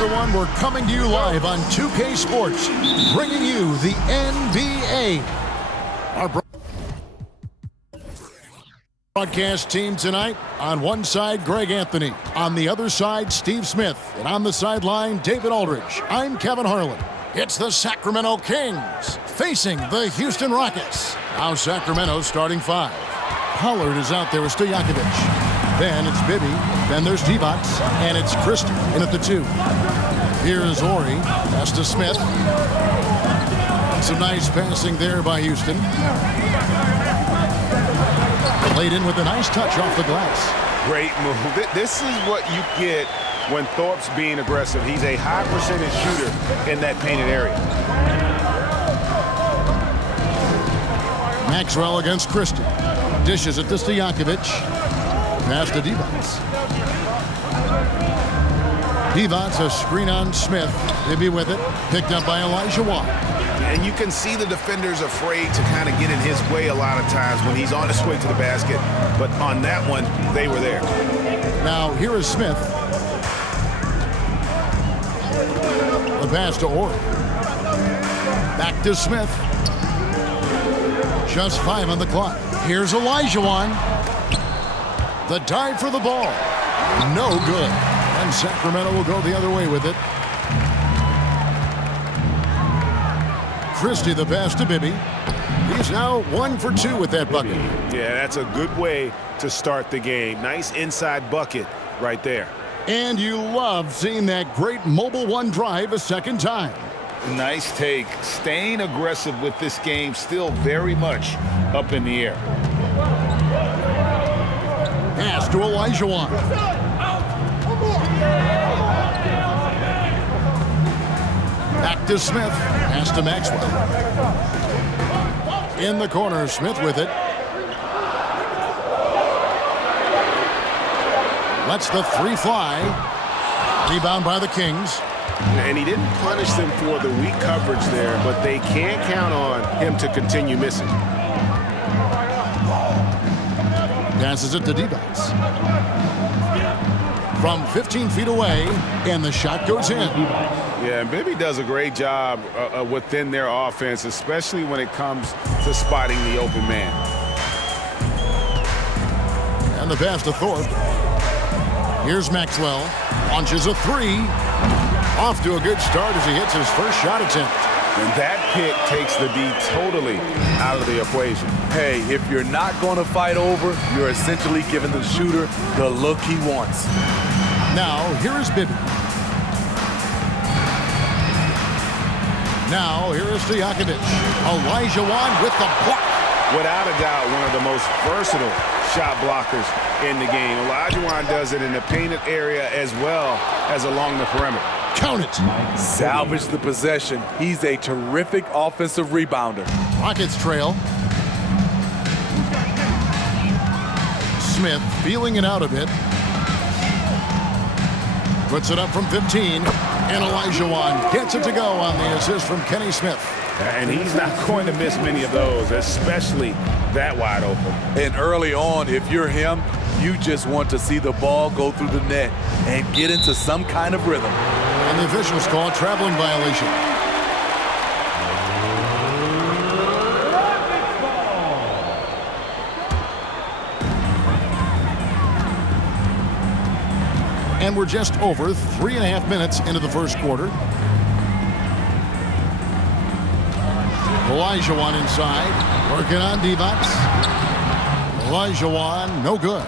everyone. We're coming to you live on 2K Sports, bringing you the NBA. Our broadcast team tonight, on one side, Greg Anthony. On the other side, Steve Smith. And on the sideline, David Aldridge. I'm Kevin Harlan. It's the Sacramento Kings facing the Houston Rockets. Now Sacramento starting five. Pollard is out there with Stojaković. Then it's Bibby. Then there's Divac. And it's Christie in at the two. Here's Horry. Pass to Smith. Some nice passing there by Houston. Played in with a nice touch off the glass. Great move. This is what you get when Thorpe's being aggressive. He's a high percentage shooter in that painted area. Maxwell against Christie. Dishes it to Stojaković. Pass to Divac. Divac, a screen on Smith. Bibby with it. Picked up by Olajuwon. And you can see the defenders afraid to kind of get in his way a lot of times when he's on his way to the basket. But on that one, they were there. Now, here is Smith. The pass to Horry. Back to Smith. Just 5 on the clock. Here's Olajuwon. The dive for the ball. No good. And Sacramento will go the other way with it. Christie the pass to Bibby. He's now 1 for 2 with that bucket. Yeah, that's a good way to start the game. Nice inside bucket right there. And you love seeing that great mobile one drive a second time. Nice take. Staying aggressive with this game, still very much up in the air. Pass to Olajuwon. Back to Smith. Pass to Maxwell. In the corner, Smith with it. Lets the three fly. Rebound by the Kings. And he didn't punish them for the weak coverage there, but they can't count on him to continue missing. Passes it to Divac. From 15 feet away, and the shot goes in. Yeah, and Bibby does a great job within their offense, especially when it comes to spotting the open man. And the pass to Thorpe. Here's Maxwell. Launches a three. Off to a good start as he hits his first shot attempt. And that pick takes the D totally out of the equation. Hey, if you're not going to fight over, you're essentially giving the shooter the look he wants. Now, here is Bibby. Now, here is Stojaković. Olajuwon with the block. Without a doubt, one of the most versatile shot blockers in the game. Olajuwon does it in the painted area as well as along the perimeter. Count it. Salvage the possession. He's a terrific offensive rebounder. Rockets trail. Smith feeling it out a bit. Puts it up from 15. And Olajuwon gets it to go on the assist from Kenny Smith. And he's not going to miss many of those, especially that wide open. And early on, if you're him, you just want to see the ball go through the net and get into some kind of rhythm. And the officials call a traveling violation. And we're just over 3.5 minutes into the first quarter. Olajuwon inside, working on Divac. Olajuwon, no good.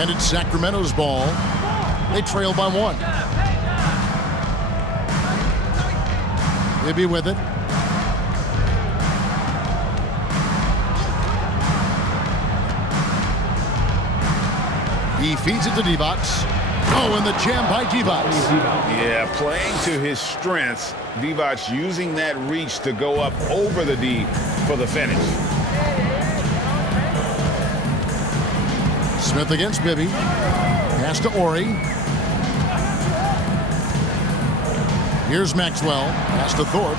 And it's Sacramento's ball. They trail by 1. Bibby with it. He feeds it to Divac. Oh, and the jam by Divac. Yeah, playing to his strengths. Divac using that reach to go up over the D for the finish. Smith against Bibby. Pass to Horry. Here's Maxwell. Pass to Thorpe.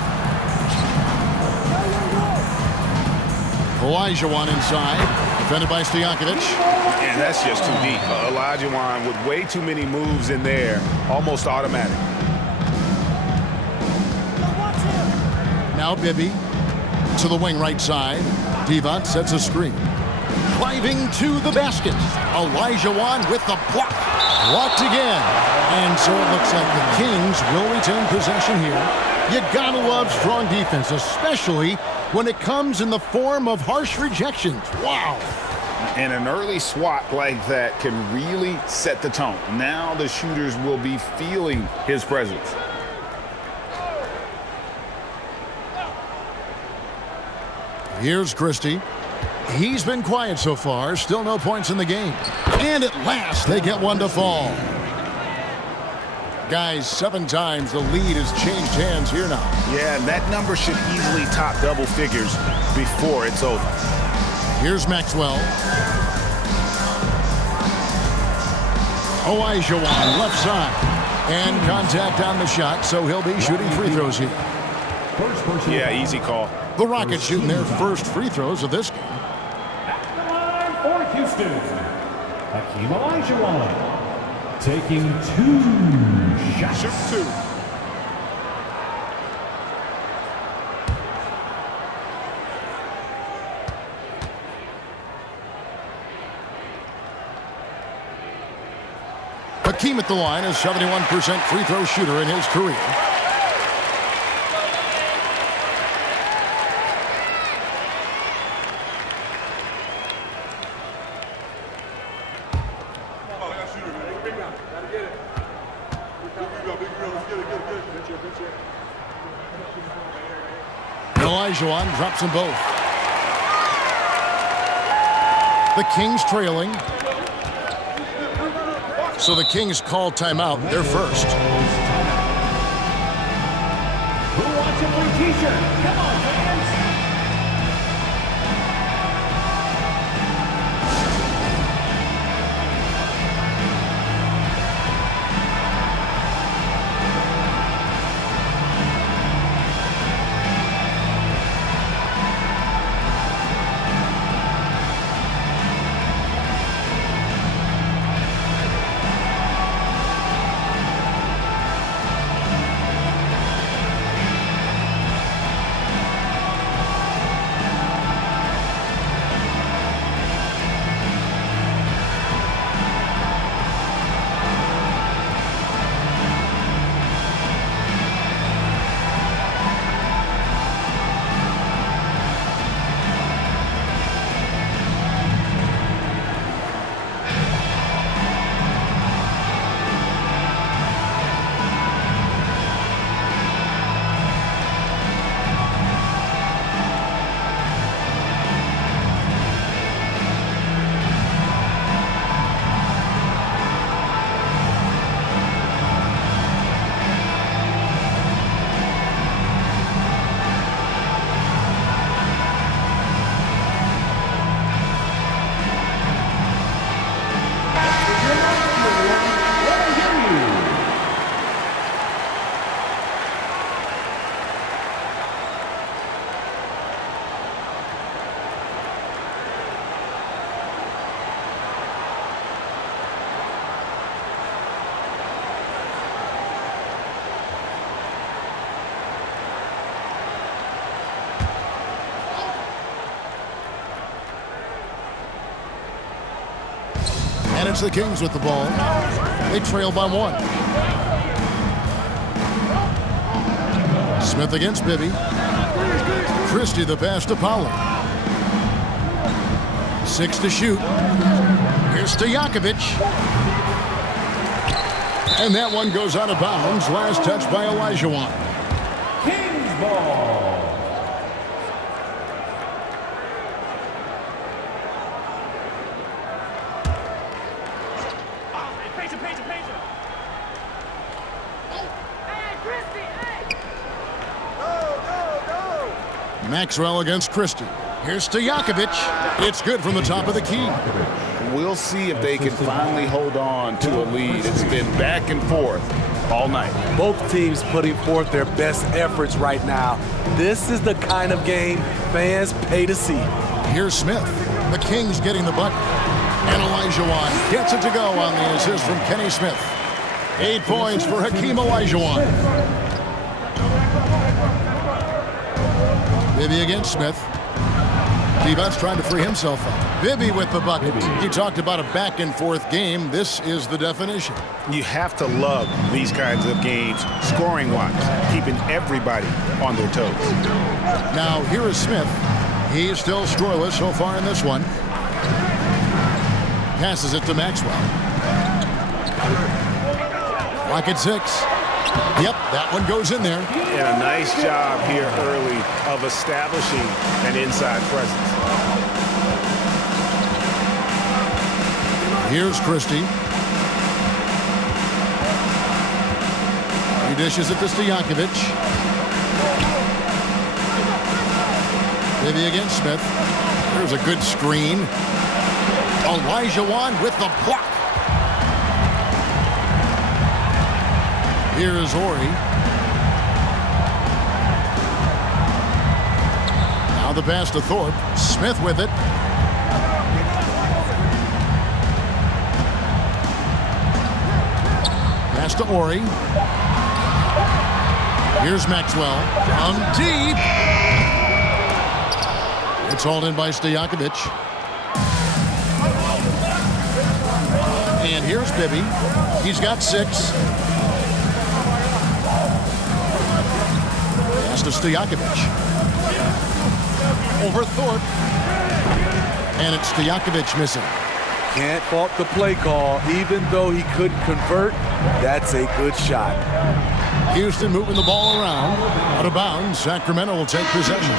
Olajuwon inside. Defended by Stojaković. And that's just too deep. Olajuwon with way too many moves in there, almost automatic. Now Bibby to the wing right side. Divac sets a screen. Driving to the basket. Olajuwon with the block. Blocked again. And so it looks like the Kings will retain possession here. You gotta love strong defense, especially when it comes in the form of harsh rejections. Wow. And an early swat like that can really set the tone. Now the shooters will be feeling his presence. Here's Christie. He's been quiet so far. Still no points in the game. And at last, they get one to fall. Guys, 7 times the lead has changed hands here now. Yeah, and that number should easily top double figures before it's over. Here's Maxwell. Olajuwon, left side. And contact on the shot, so he'll be shooting free throws here. Yeah, easy call. The Rockets shooting their first free throws of this game. At the line for Houston, Hakeem Olajuwon taking 2 shots. Shoot 2. Hakeem at the line is 71% free throw shooter in his career. Olajuwon drops them both. The Kings trailing. So the Kings call timeout. They're first. Who wants a free t-shirt? Come on, fans. And it's the Kings with the ball. They trail by 1. Smith against Bibby. Christie the pass to Pollard. 6 to shoot. Here's Stojaković. And that one goes out of bounds. Last touch by Olajuwon. Kings ball. Maxwell against Christie. Here's Stojaković. It's good from the top of the key. We'll see if they can finally hold on to a lead. It's been back and forth all night. Both teams putting forth their best efforts right now. This is the kind of game fans pay to see. Here's Smith. The Kings getting the bucket. And Olajuwon gets it to go on the assist from Kenny Smith. 8 points for Hakeem Olajuwon. Bibby against Smith. Divac's trying to free himself up. Bibby with the bucket. He talked about a back-and-forth game. This is the definition. You have to love these kinds of games, scoring-wise, keeping everybody on their toes. Now, here is Smith. He's still scoreless so far in this one. Passes it to Maxwell. Rocket 6. Yep, that one goes in there. And a nice job here early of establishing an inside presence. Here's Christie. He dishes it to Stojaković. Maybe against Smith. There's a good screen. Olajuwon with the block. Here is Horry. Now the pass to Thorpe. Smith with it. Pass to Horry. Here's Maxwell. On deep. It's hauled in by Stojaković. And here's Bibby. He's got 6. Pass to Stojaković. Over Thorpe. And it's Stojaković missing. Can't fault the play call. Even though he couldn't convert, that's a good shot. Houston moving the ball around. Out of bounds, Sacramento will take possession.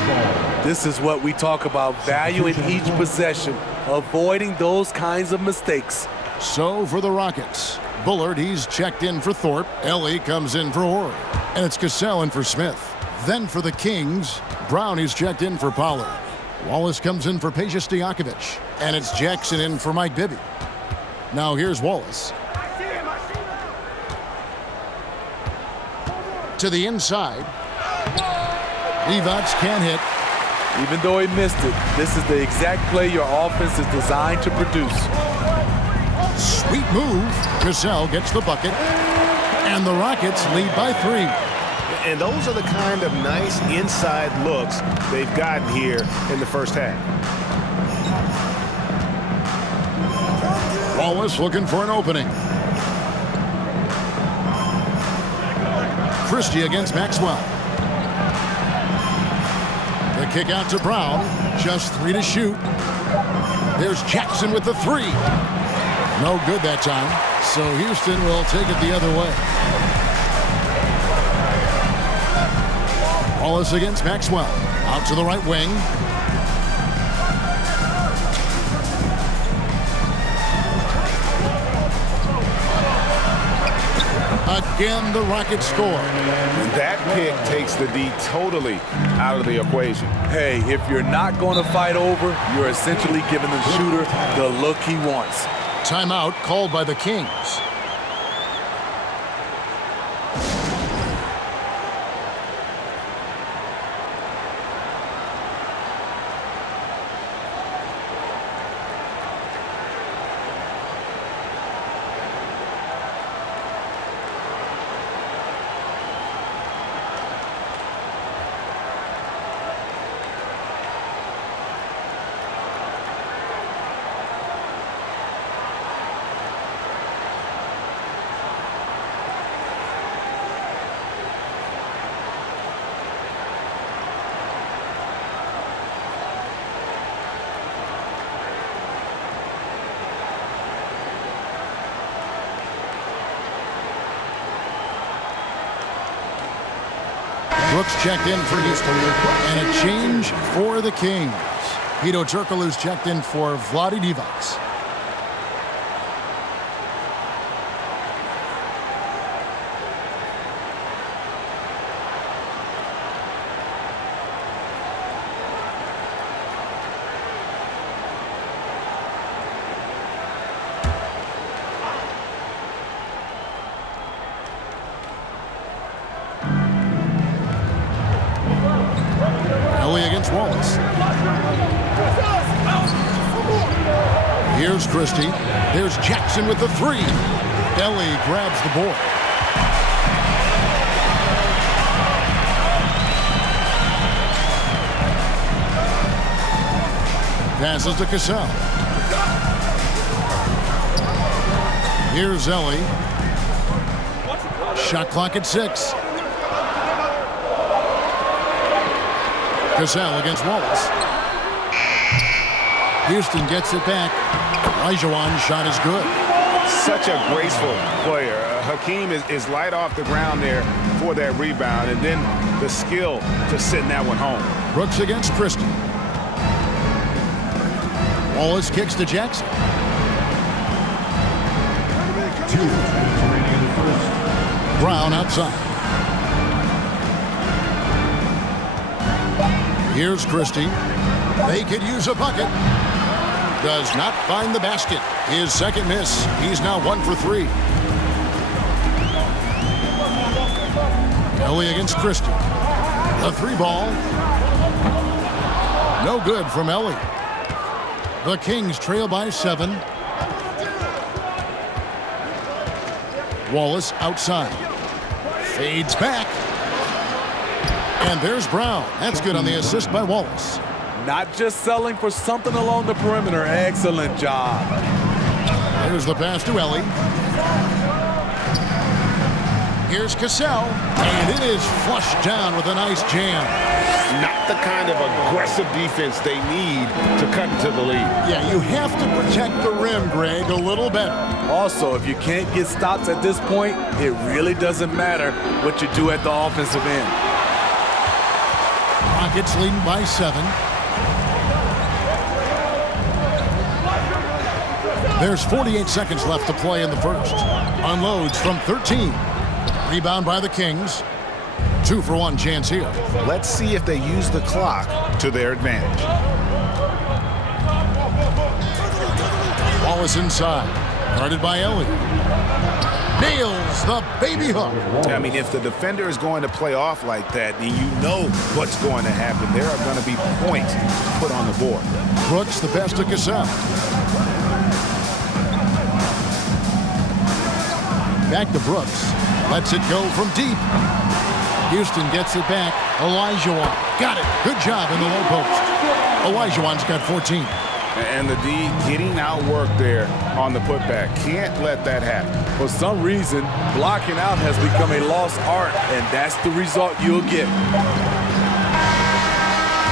This is what we talk about, valuing each possession, avoiding those kinds of mistakes. So for the Rockets, Bullard, he's checked in for Thorpe. Ellie comes in for Horry. And it's Cassell in for Smith. Then for the Kings, Brown, he's checked in for Pollard. Wallace comes in for Peja Stojaković. And it's Jackson in for Mike Bibby. Now here's Wallace. To the inside. Divac can't hit. Even though he missed it, this is the exact play your offense is designed to produce. Sweet move. Cassell gets the bucket. And the Rockets lead by 3. And those are the kind of nice inside looks they've gotten here in the first half. Wallace looking for an opening. Christie against Maxwell. The kick out to Brown. Just 3 to shoot. There's Jackson with the 3. No good that time. So Houston will take it the other way. Wallace against Maxwell. Out to the right wing. Again, the Rockets score. That pick takes the D totally out of the equation. Hey, if you're not going to fight over, you're essentially giving the shooter the look he wants. Timeout called by the Kings. Brooks checked in for Houston. And a change for the Kings. Hedo Turkoglu's checked in for Vlade Divac. Wallace. Here's Christie. There's Jackson with the three. Ellie grabs the board. Passes to Cassell. Here's Ellie. Shot clock at 6. Cassell against Wallace. Houston gets it back. Olajuwon's shot is good. Such a graceful player. Hakeem is light off the ground there for that rebound, and then the skill to send that one home. Brooks against Christie. Wallace kicks to Jackson. 2 minutes remaining in the first. Brown outside. Here's Christie. They could use a bucket. Does not find the basket. His second miss. He's now 1 for 3. Ellie against Christie. The 3 ball. No good from Ellie. The Kings trail by 7. Wallace outside. Fades back. And there's Brown. That's good on the assist by Wallace. Not just selling for something along the perimeter. Excellent job. There's the pass to Ellie. Here's Cassell. And it is flushed down with a nice jam. Not the kind of aggressive defense they need to cut into the lead. Yeah, you have to protect the rim, Greg, a little better. Also, if you can't get stops at this point, it really doesn't matter what you do at the offensive end. Rockets leading by 7. There's 48 seconds left to play in the first. Unloads from 13. Rebound by the Kings. 2 for 1 chance here. Let's see if they use the clock to their advantage. Wallace inside. Guarded by Ellie. Nails the baby hook. I mean, if the defender is going to play off like that, then you know what's going to happen. There are going to be points put on the board. Brooks the pass to Cassell. Back to Brooks. Lets it go from deep. Houston gets it back. Olajuwon. Got it. Good job in the low post. Olajuwon's got 14. And the D getting outworked there on the putback. Can't let that happen. For some reason, blocking out has become a lost art, and that's the result you'll get.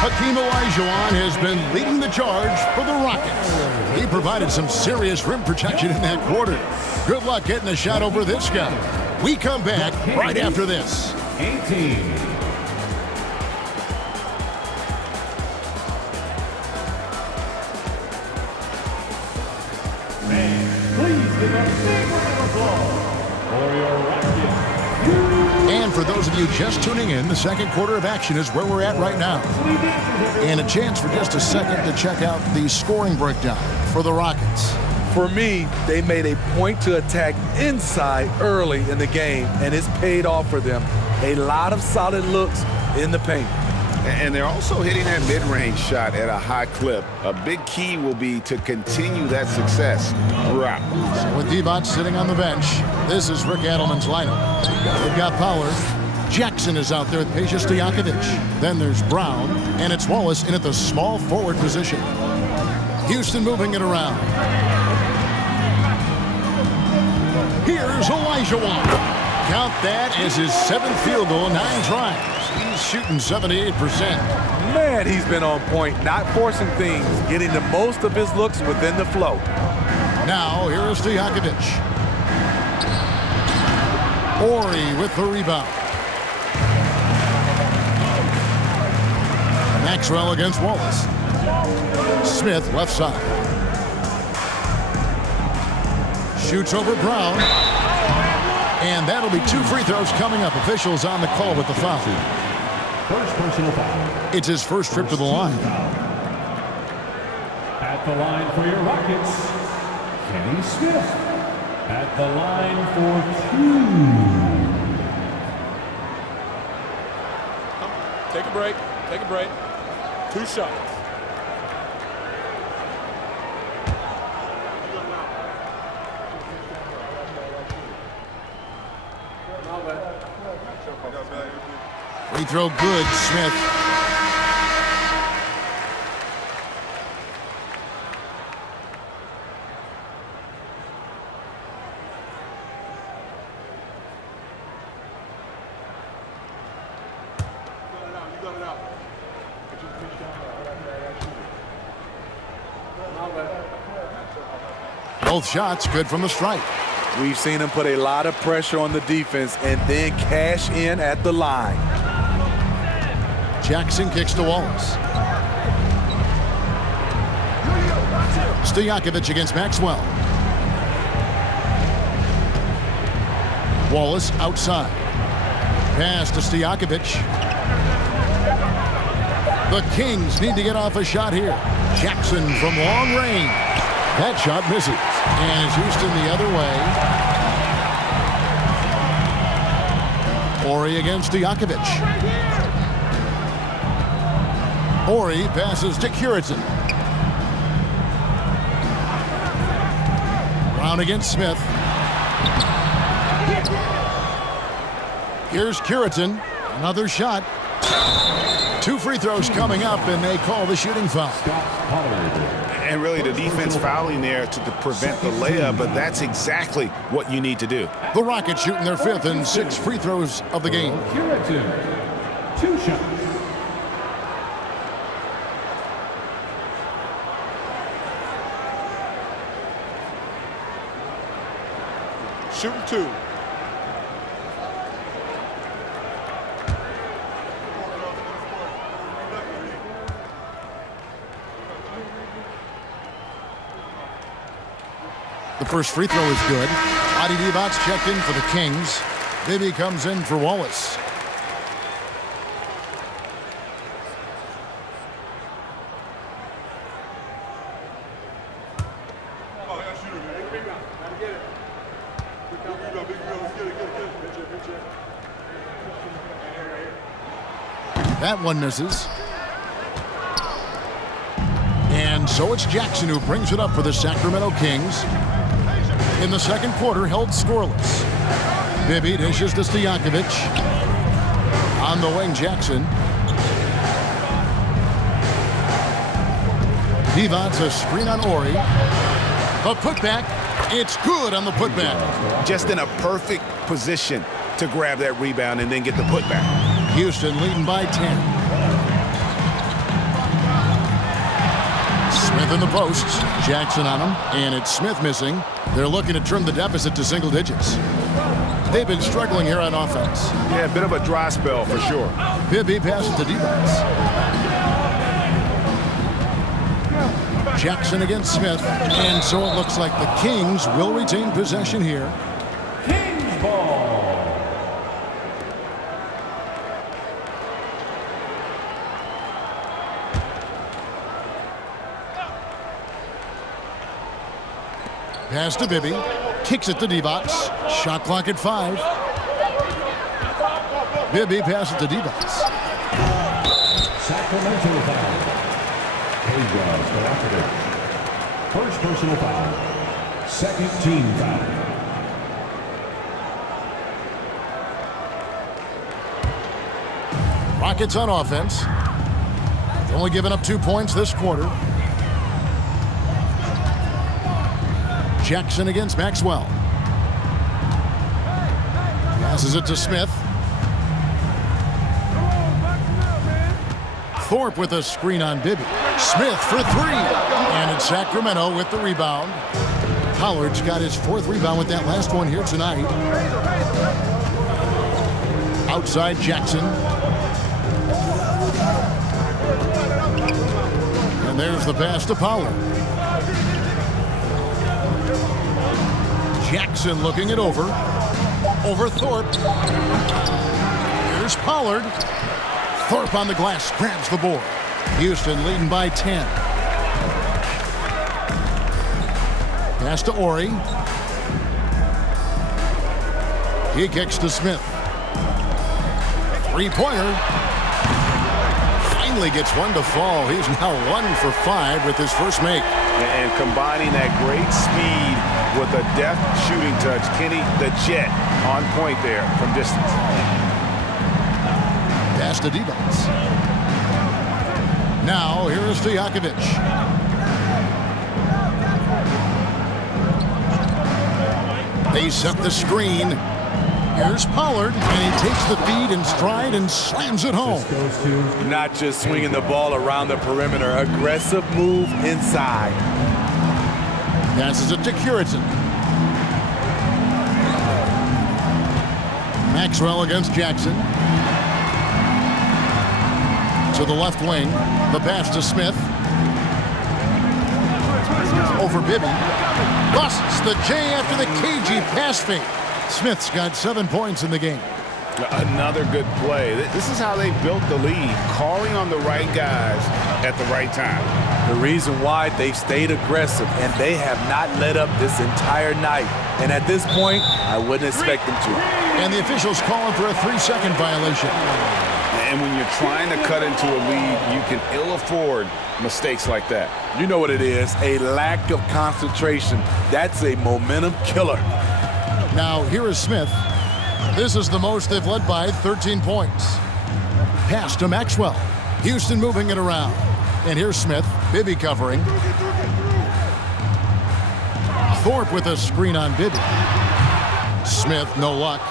Hakeem Olajuwon has been leading the charge for the Rockets. He provided some serious rim protection in that quarter. Good luck getting a shot over this guy. We come back right after this. 18. Please give a big round of applause for your Rockets. And for those of you just tuning in, the second quarter of action is where we're at right now. And a chance for just a second to check out the scoring breakdown for the Rockets. For me, they made a point to attack inside early in the game, and it's paid off for them. A lot of solid looks in the paint. And they're also hitting that mid-range shot at a high clip. A big key will be to continue that success throughout. So with Divac sitting on the bench, this is Rick Adelman's lineup. They've got Pollard. Jackson is out there with Stojaković. Then there's Brown, and it's Wallace in at the small forward position. Houston moving it around. Here's Olajuwon. Count that as his 7th field goal in 9 tries. He's shooting 78%. Man, he's been on point, not forcing things, getting the most of his looks within the flow. Now, here's Stojaković. Horry with the rebound. Maxwell against Wallace. Smith left side. Shoots over Brown. And that'll be 2 free throws coming up. Officials on the call with the foul. First personal foul. It's his first trip to the line. At the line for your Rockets, Kenny Smith. At the line for 2. Take a break. Take a break. 2 shots. Free throw good, Smith. Both shots good from the stripe. We've seen him put a lot of pressure on the defense and then cash in at the line. Jackson kicks to Wallace. Stojaković against Maxwell. Wallace outside. Pass to Stojaković. The Kings need to get off a shot here. Jackson from long range. That shot misses. And it's Houston the other way. Horry against Stojaković. Horry passes to Curitan. Brown against Smith. Here's Curitan. Another shot. 2 free throws coming up, and they call the shooting foul. And really the defense fouling there to prevent the layup, but that's exactly what you need to do. The Rockets shooting their 5th and 6th free throws of the game. Curitan, 2 shots. Shooting 2. The first free throw is good. Divac checked in for the Kings. Bibby comes in for Wallace. That one misses. And so it's Jackson who brings it up for the Sacramento Kings. In the second quarter, held scoreless. Bibby dishes to Stojaković. On the wing, Jackson. Divac a screen on Horry. The putback. It's good on the putback. Just in a perfect position to grab that rebound and then get the putback. Houston leading by 10. Smith in the posts. Jackson on him, and it's Smith missing. They're looking to trim the deficit to single digits. They've been struggling here on offense. Yeah, a bit of a dry spell for sure. Bibby passes to Divac. Jackson against Smith, and so it looks like the Kings will retain possession here. Kings ball. Pass to Bibby. Kicks it to Divac. Shot clock at 5. Bibby passes to Divac. Sacramento foul. Stojaković. First personal foul. Second team foul. Rockets on offense. Only giving up 2 points this quarter. Jackson against Maxwell. Passes it to Smith. Thorpe with a screen on Bibby. Smith for 3. And it's Sacramento with the rebound. Pollard's got his 4th rebound with that last one here tonight. Outside Jackson. And there's the pass to Pollard. Jackson looking it over. Over Thorpe. Here's Pollard. Thorpe on the glass, grabs the board. Houston leading by 10. Pass to Horry. He kicks to Smith. 3-pointer. Finally gets one to fall. He's now 1 for 5 with his first make. And combining that great speed with a deft shooting touch, Kenny, the Jet On point there from distance. Pass to Divac. Now, here is Stojaković. They set the screen. Here's Pollard, and he takes the feed in stride and slams it home. Not just swinging the ball around the perimeter. Aggressive move inside. Passes it to Curitin. Maxwell against Jackson. To the left wing. The pass to Smith. Over Bibby. Busts the J after the cagey pass fake. Smith's got 7 points in the game. Another good play. This is how they built the lead, calling on the right guys at the right time. The reason why they've stayed aggressive, and they have not let up this entire night. And at this point, I wouldn't expect them to. And the officials calling for a 3-second violation. And when you're trying to cut into a lead, you can ill afford mistakes like that. You know what it is, a lack of concentration. That's a momentum killer. Now, here is Smith. This is the most they've led by, 13 points. Pass to Maxwell. Houston moving it around. And here's Smith. Bibby covering. Thorpe with a screen on Bibby. Smith, no luck.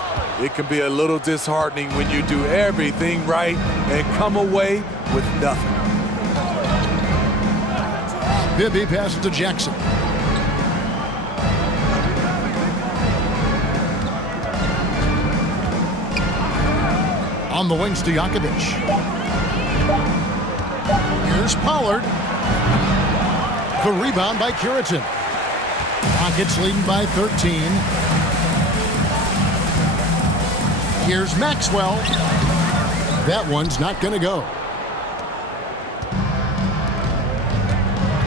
It can be a little disheartening when you do everything right and come away with nothing. Bibby passes to Jackson. On the wings, Stojaković. Here's Pollard. The rebound by Curitin. Rockets leading by 13. Here's Maxwell. That one's not going to go.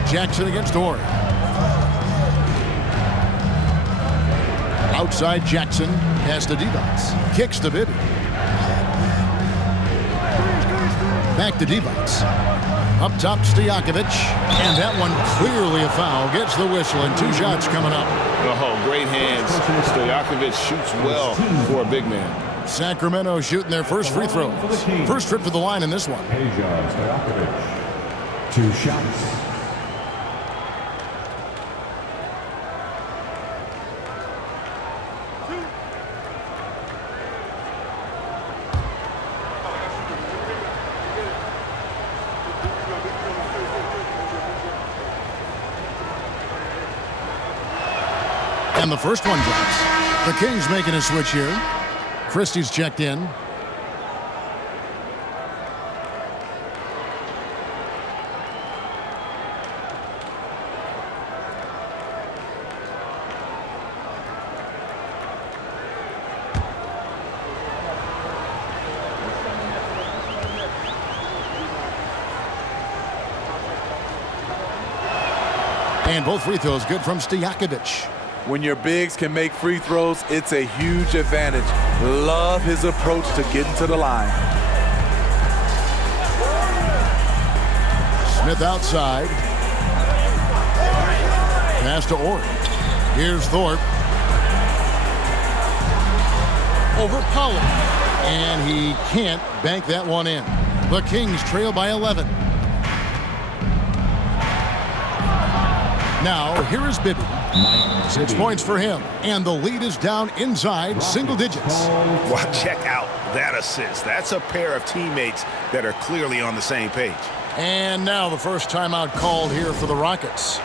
Jackson against Horry. Outside Jackson. Pass to Divac. Kicks to Bibby. Back to Divac. Up top, Stojaković. And that one clearly a foul. Gets the whistle, and 2 shots coming up. Oh, great hands. Stojaković shoots well for a big man. Sacramento shooting their first free throws. First trip to the line in this one. Stojaković. 2 shots. And the first one drops. The Kings making a switch here. Christie's checked in. And both free throws good from Stojaković. When your bigs can make free throws, it's a huge advantage. Love his approach to getting to the line. Smith outside. Pass to Horry. Here's Thorpe. Over Pollard. And he can't bank that one in. The Kings trail by 11. Now, here is Bibby. 6 points for him. And the lead is down inside single digits. Well, check out that assist. That's a pair of teammates that are clearly on the same page. And now the first timeout called here for the Rockets.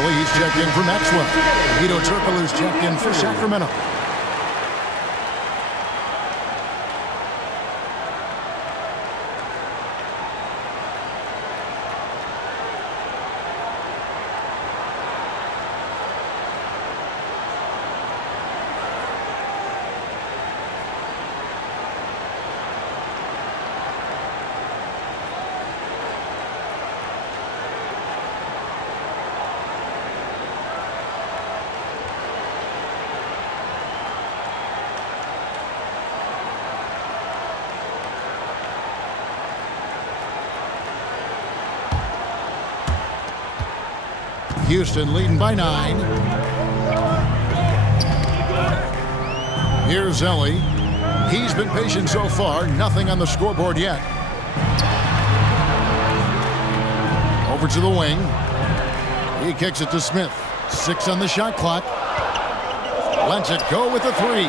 Ellie, he's checked in for Maxwell. Guido Turkoglu's checked in for Sacramento. Houston leading by 9. Here's Ellie. He's been patient so far. Nothing on the scoreboard yet. Over to the wing. He kicks it to Smith. 6 on the shot clock. Lets it go with a 3.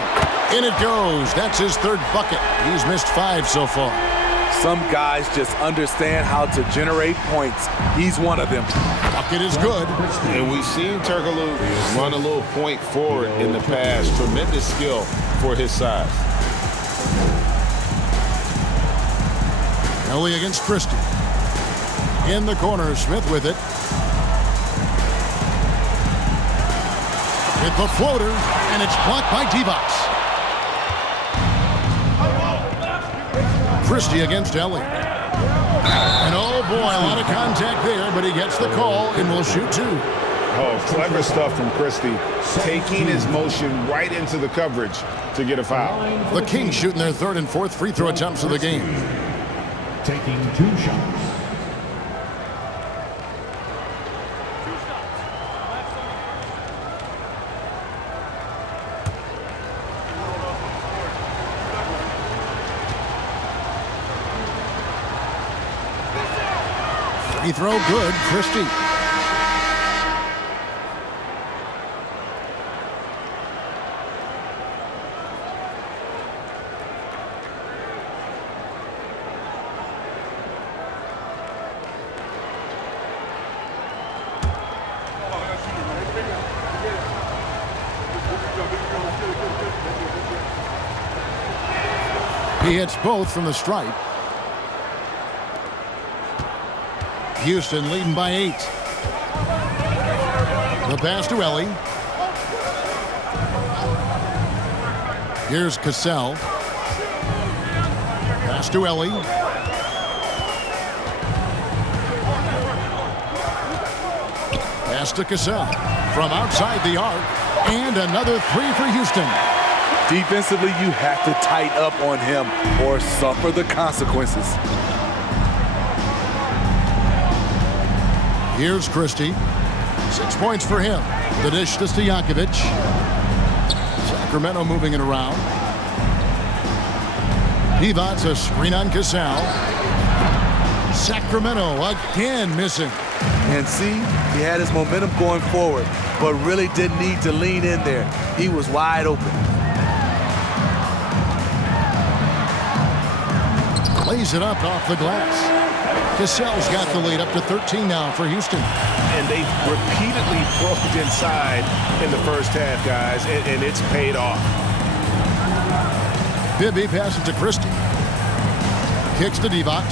In it goes. That's his 3rd bucket. He's missed 5 so far. Some guys just understand how to generate points. He's one of them. Bucket is good. And we've seen Turkoglu run a little point forward in the past. Tremendous skill for his size. Ellie against Christie. In the corner, Smith with it. Hit the floater, and it's blocked by Divac. Christie against Ellie. And oh boy, a lot of contact there, but he gets the call and will shoot 2. Oh, clever stuff from Christie. Taking his motion right into the coverage to get a foul. The Kings shooting their 3rd and 4th free throw attempts of the game. Taking 2 shots. Free throw good, Christie. He hits both from the stripe. Houston leading by 8. The pass to Ellie. Here's Cassell. Pass to Ellie. Pass to Cassell. From outside the arc. And another 3 for Houston. Defensively, you have to tighten up on him or suffer the consequences. Here's Christie. 6 points for him. The dish to Stojaković. Sacramento moving it around. Divac, a screen on Cassell. Sacramento again missing. And see, he had his momentum going forward, but really didn't need to lean in there. He was wide open. Lays it up off the glass. Cassell's got the lead up to 13 now for Houston. And they repeatedly broke inside in the first half, guys, and it's paid off. Bibby passes to Christie. Kicks to Divac.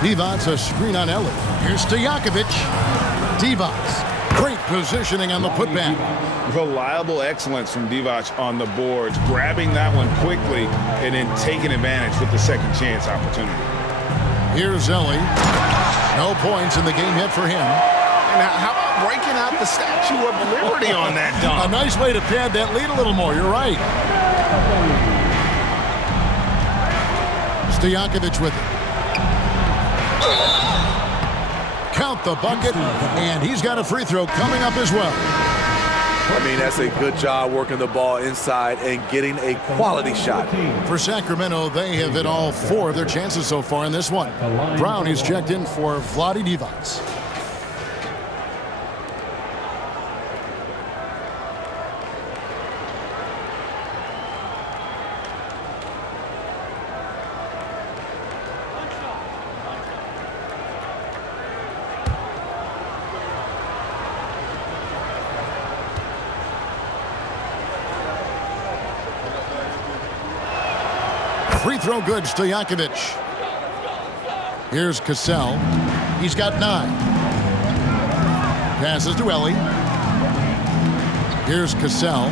Divac, a screen on Ellie. Here's Stojaković. Divac. Great positioning on the putback. Reliable excellence from Divac on the boards, grabbing that one quickly and then taking advantage with the second chance opportunity. Here's Ellie. No points in the game hit for him. And how about breaking out the Statue of Liberty on that dunk? A nice way to pad that lead a little more. You're right. Stojaković with it. Count the bucket, and he's got a free throw coming up as well. I mean, that's a good job working the ball inside and getting a quality shot. For Sacramento, they have hit all 4 of their chances so far in this one. Brown is checked in for Vlade Divac. Free throw good, Stojaković. Here's Cassell. He's got 9. Passes to Ellie. Here's Cassell.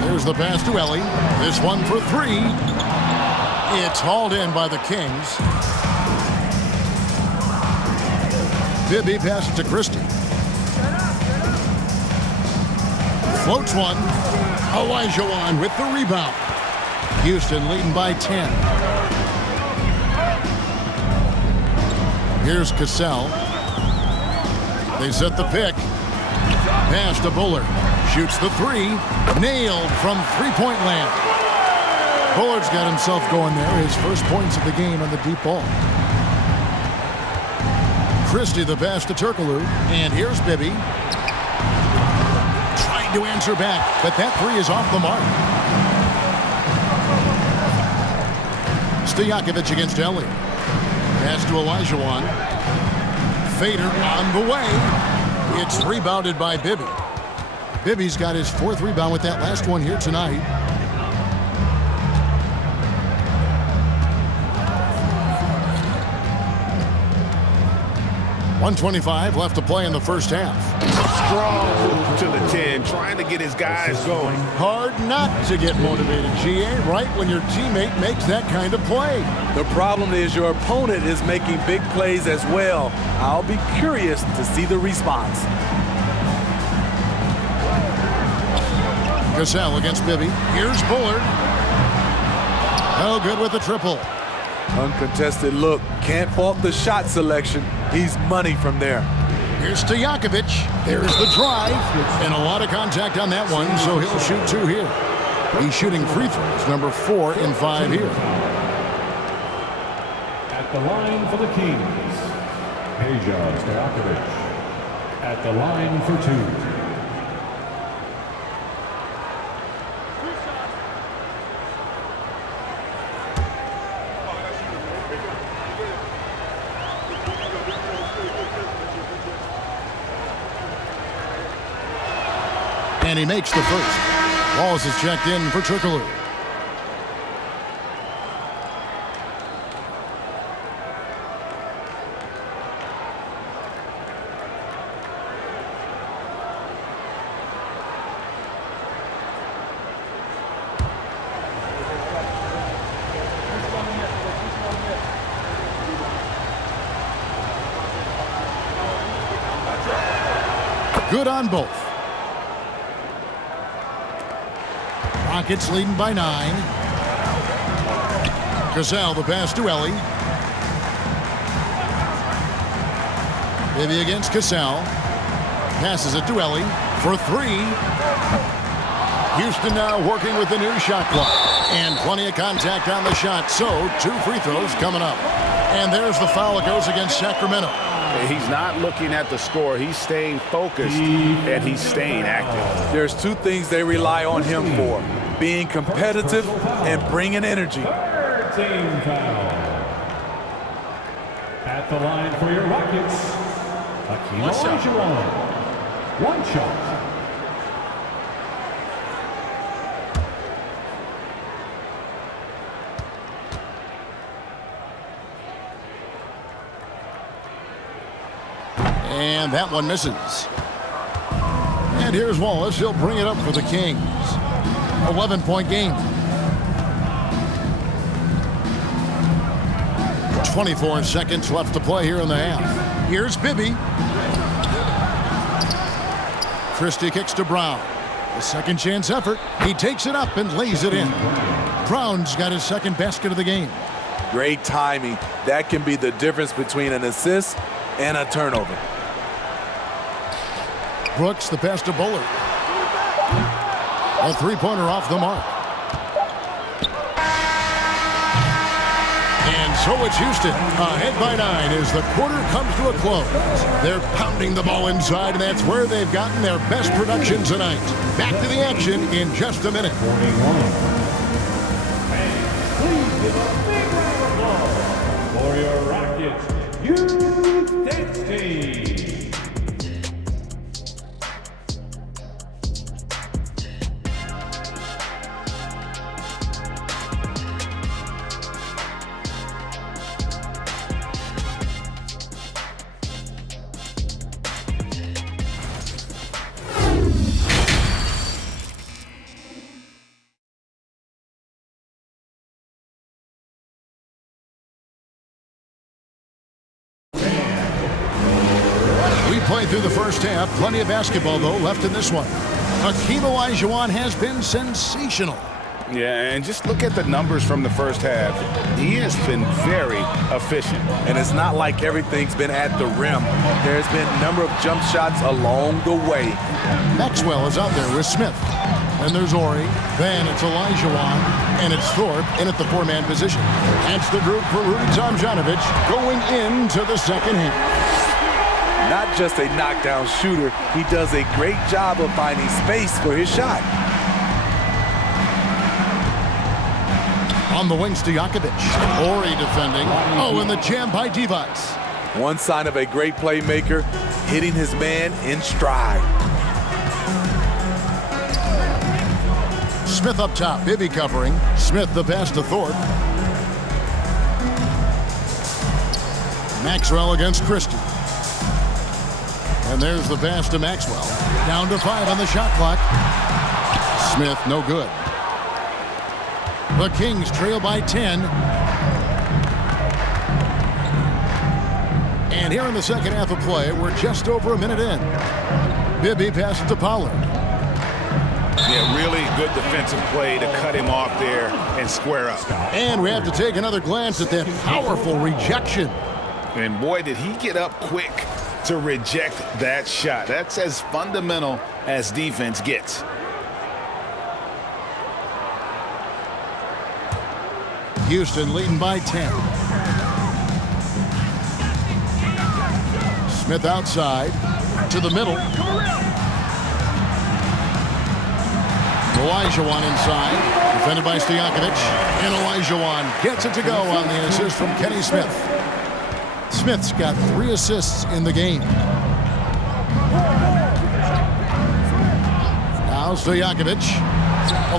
There's the pass to Ellie. This one for 3. It's hauled in by the Kings. Bibby passes to Christie. Floats one. Olajuwon with the rebound. Houston leading by 10. Here's Cassell. They set the pick. Pass to Bullard. Shoots the 3. Nailed from three-point land. Bullard's got himself going there. His first points of the game on the deep ball. Christie the pass to Turkoglu. And here's Bibby. Trying to answer back, but that 3 is off the mark. Stojaković against Ellie. Pass to Olajuwon. Fader on the way. It's rebounded by Bibby. Bibby's got his 4th rebound with that last one here tonight. .125 left to play in the first half. Strong move to the 10, trying to get his guys going. Hard not to get motivated, GA, right when your teammate makes that kind of play. The problem is your opponent is making big plays as well. I'll be curious to see the response. Cassell against Bibby. Here's Bullard. Oh, good with the triple. Uncontested look. Can't fault the shot selection. He's money from there. Here's Stojaković. There's the drive. And a lot of contact on that one, so he'll shoot 2 here. He's shooting free throws, number 4 in 5 here. At the line for the Kings, Stojaković. At the line for 2. And he makes the first. Walls is checked in for Turkoglu. Good on both. Rockets leading by 9. Cassell the pass to Ellie. Bibby against Cassell. Passes it to Ellie for 3. Houston now working with the new shot clock. And plenty of contact on the shot, so 2 free throws coming up. And there's the foul that goes against Sacramento. He's not looking at the score. He's staying focused, and he's staying active. There's 2 things they rely on him for. Being competitive and bringing energy. 13 foul. At the line for your Rockets, Olajuwon. 1 shot. And that one misses. And here's Wallace. He'll bring it up for the Kings. 11-point game. 24 seconds left to play here in the half. Here's Bibby. Christie kicks to Brown. A second chance effort. He takes it up and lays it in. Brown's got his second basket of the game. Great timing. That can be the difference between an assist and a turnover. Brooks the pass to Bullard. A 3-pointer off the mark. And so it's Houston ahead by 9 as the quarter comes to a close. They're pounding the ball inside, and that's where they've gotten their best production tonight. Back to the action in just a minute. 41. And please give a big round of applause for your Rockets Youth Dance Team. through the first half. Plenty of basketball, though, left in this one. Hakeem Olajuwon has been sensational. Yeah, and just look at the numbers from the first half. He has been very efficient. And it's not like everything's been at the rim. There's been a number of jump shots along the way. Maxwell is out there with Smith. Then there's Horry. Then it's Olajuwon. And it's Thorpe in at the four-man position. That's the group for Rudy Tomjanovich going into the second half. Not just a knockdown shooter, he does a great job of finding space for his shot. On the wing, Stojaković. Horry defending. Oh, and the jam by Divac. One sign of a great playmaker, hitting his man in stride. Smith up top. Bibby covering. Smith the pass to Thorpe. Maxwell against Christie. And there's the pass to Maxwell. Down to 5 on the shot clock. Smith, no good. The Kings trail by 10. And here in the second half of play, we're just over a minute in. Bibby passes to Pollard. Yeah, really good defensive play to cut him off there and square up. And we have to take another glance at that powerful rejection. And boy, did he get up quick to reject that shot. That's as fundamental as defense gets. Houston leading by 10. Smith outside to the middle. Olajuwon inside, defended by Stojaković. And Olajuwon gets it to go on the assist from Kenny Smith. Smith's got 3 assists in the game. Now Stojaković,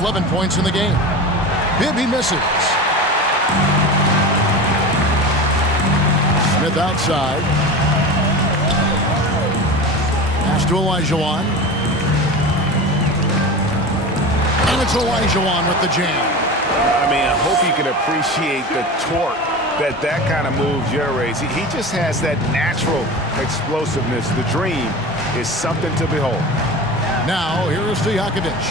11 points in the game. Bibby misses. Smith outside. Pass to Olajuwon. And it's Olajuwon with the jam. I mean, I hope you can appreciate the torque that kind of move generates. He just has that natural explosiveness. The dream is something to behold. Now, here is Stojaković.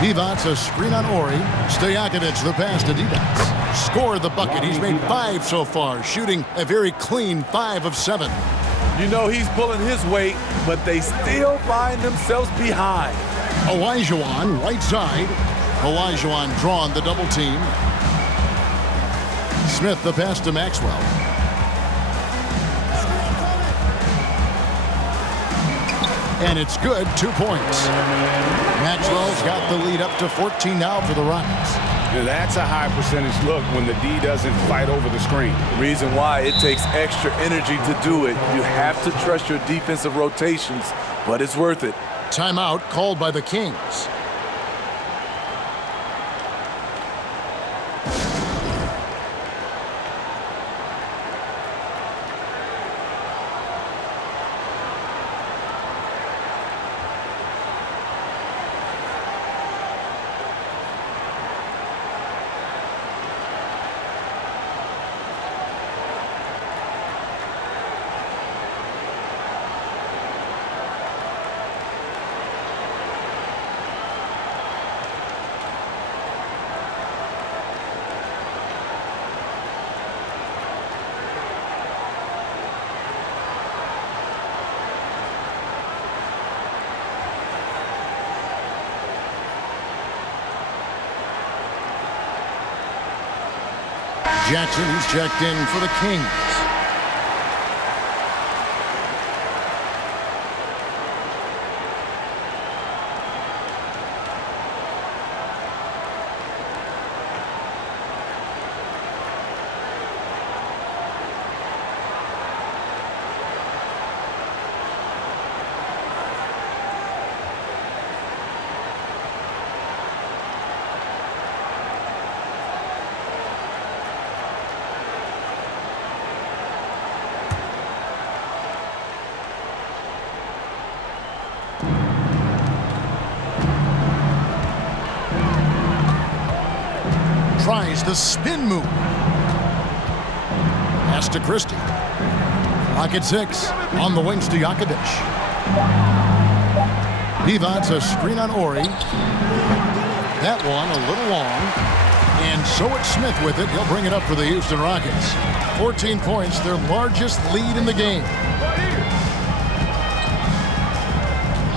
Divac, a screen on Horry. Stojaković, the pass to Divac. Scored the bucket. He's made 5 so far, shooting a very clean 5 of 7. You know he's pulling his weight, but they still find themselves behind. Olajuwon, right side. Olajuwon drawn the double team. Smith, the pass to Maxwell. And it's good, 2 points. Maxwell's got the lead up to 14 now for the Rockets. That's a high percentage look when the D doesn't fight over the screen. Reason why it takes extra energy to do it. You have to trust your defensive rotations, but it's worth it. Timeout called by the Kings. Jackson, he's checked in for the Kings. Tries the spin move. Pass to Christie. Pocket 6. On the wing, Stojaković. Divac, a screen on Horry. That one a little long. And so it's Smith with it. He'll bring it up for the Houston Rockets. 14 points, their largest lead in the game.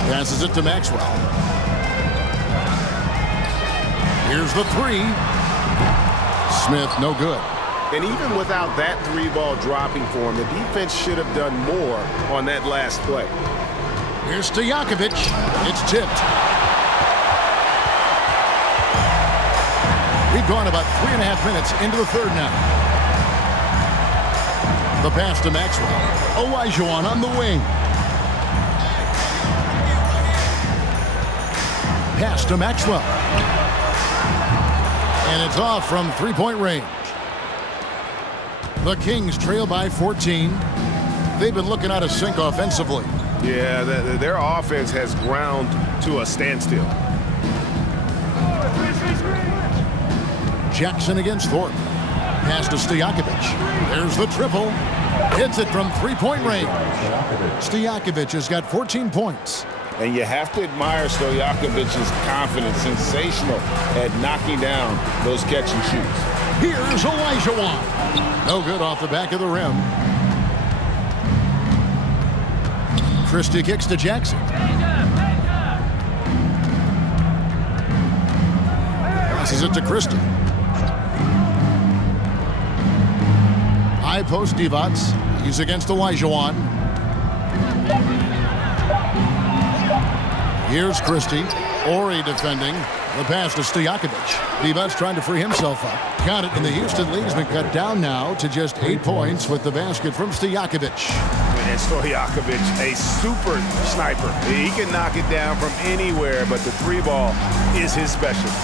Passes it to Maxwell. Here's the three. Smith, no good. And even without that three ball dropping for him, the defense should have done more on that last play. Here's Stojaković. It's tipped. We've gone about 3.5 minutes into the third now. The pass to Maxwell. Olajuwon on the wing. Pass to Maxwell. And it's off from three-point range. The Kings trail by 14. They've been looking out of sync offensively. Yeah, their offense has ground to a standstill. Jackson against Thorpe. Pass to Stojaković. There's the triple. Hits it from three-point range. Stojaković has got 14 points. And you have to admire Stojakovic's confidence. Sensational at knocking down those catch and shoots. Here's Olajuwon. No good off the back of the rim. Christie kicks to Jackson. Passes it to Christie. High post Divac. He's against Olajuwon. Here's Christie. Horry defending. The pass to Stojaković. Divac trying to free himself up. Got it, and the Houston lead has been cut down now to just 8 points with the basket from Stojaković. And Stojaković, a super sniper. He can knock it down from anywhere, but the three ball is his specialty.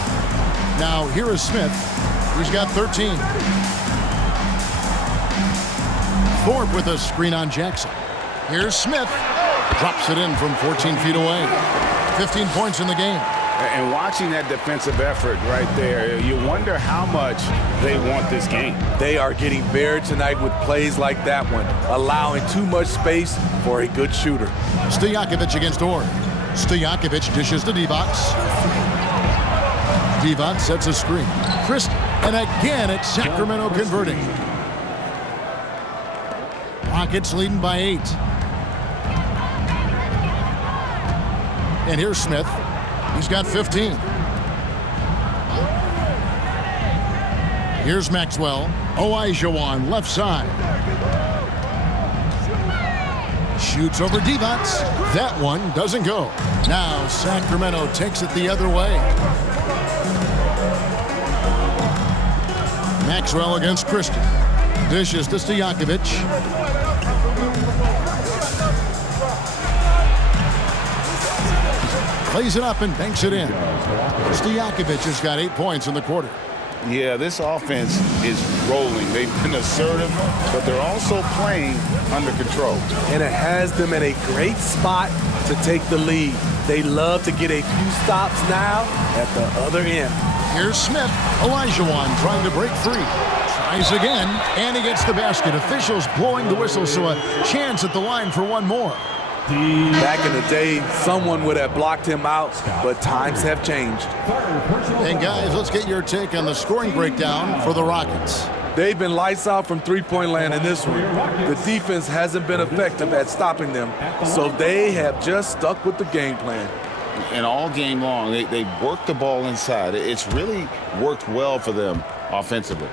Now here is Smith. He's got 13. Thorpe with a screen on Jackson. Here's Smith. Drops it in from 14 feet away. 15 points in the game. And watching that defensive effort right there, you wonder how much they want this game. They are getting buried tonight with plays like that one, allowing too much space for a good shooter. Stojaković against Horry. Stojaković dishes to Divac. Divac sets a screen. Christie, and again it's Sacramento converting. Rockets leading by 8. And here's Smith. He's got 15. Here's Maxwell. Olajuwon, left side. Shoots over Divac. That one doesn't go. Now Sacramento takes it the other way. Maxwell against Christie. Dishes to Stojaković. Plays it up and banks it in. Stojaković has got 8 points in the quarter. Yeah, this offense is rolling. They've been assertive, but they're also playing under control. And it has them in a great spot to take the lead. They love to get a few stops now at the other end. Here's Smith. Olajuwon trying to break free. Tries again, and he gets the basket. Officials blowing the whistle, so a chance at the line for one more. Back in the day, someone would have blocked him out, but times have changed. And guys, let's get your take on the scoring breakdown for the Rockets. They've been lights out from three-point land in this one. The defense hasn't been effective at stopping them, so they have just stuck with the game plan. And all game long, they worked the ball inside. It's really worked well for them offensively.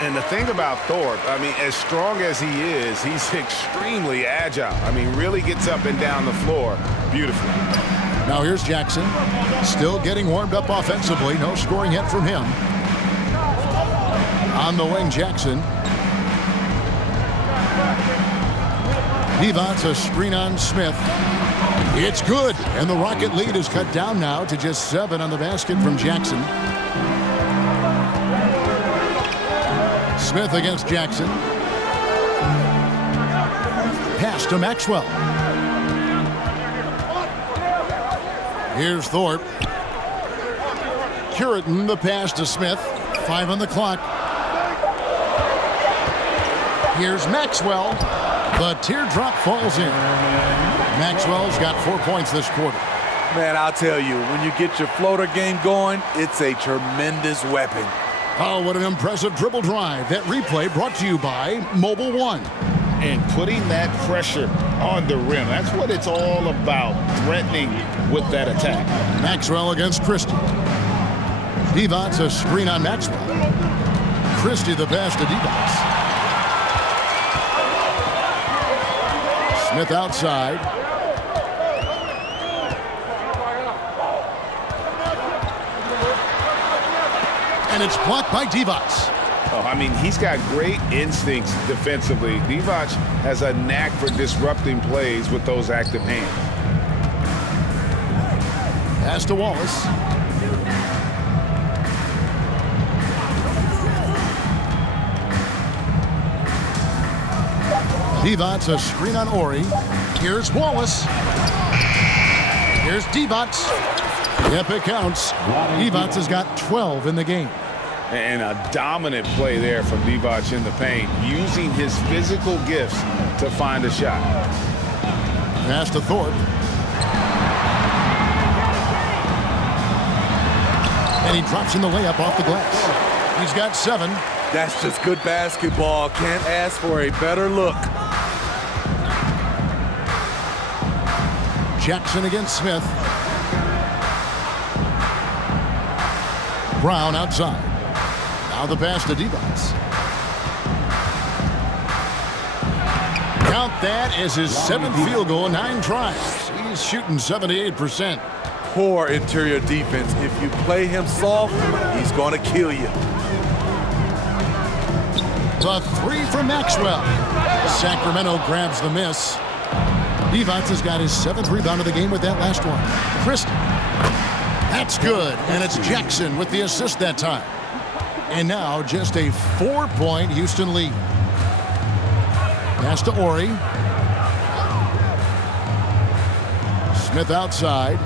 And the thing about Thorpe, I mean, as strong as he is, he's extremely agile. I mean, really gets up and down the floor beautifully. Now here's Jackson. Still getting warmed up offensively. No scoring yet from him. On the wing, Jackson. Divac, a screen on Smith. It's good. And the Rocket lead is cut down now to just 7 on the basket from Jackson. Smith against Jackson. Pass to Maxwell. Here's Thorpe. Curitin, the pass to Smith. 5 on the clock. Here's Maxwell. The teardrop falls in. Maxwell's got 4 points this quarter. Man, I'll tell you, when you get your floater game going, it's a tremendous weapon. Oh, what an impressive dribble drive. That replay brought to you by Mobile One. And putting that pressure on the rim. That's what it's all about, threatening with that attack. Maxwell against Christie. Divac, a screen on Maxwell. Christie the pass to Divac. Smith outside. And it's blocked by Divac. Oh, I mean, he's got great instincts defensively. Divac has a knack for disrupting plays with those active hands. Pass to Wallace. Divac, a screen on Horry. Here's Wallace. Here's Divac. Yep, it counts. Divac has got 12 in the game. And a dominant play there from Divac in the paint, using his physical gifts to find a shot. Pass to Thorpe. And he drops in the layup off the glass. He's got 7. That's just good basketball. Can't ask for a better look. Jackson against Smith. Brown outside. Now the pass to Divac. Count that as his 7th field goal in 9 tries. He's shooting 78%. Poor interior defense. If you play him soft, he's going to kill you. The 3 from Maxwell. Sacramento grabs the miss. Divac has got his 7th rebound of the game with that last one. Christie. That's good. And it's Jackson with the assist that time. And now just a 4-point Houston lead. Pass to Horry. Smith outside.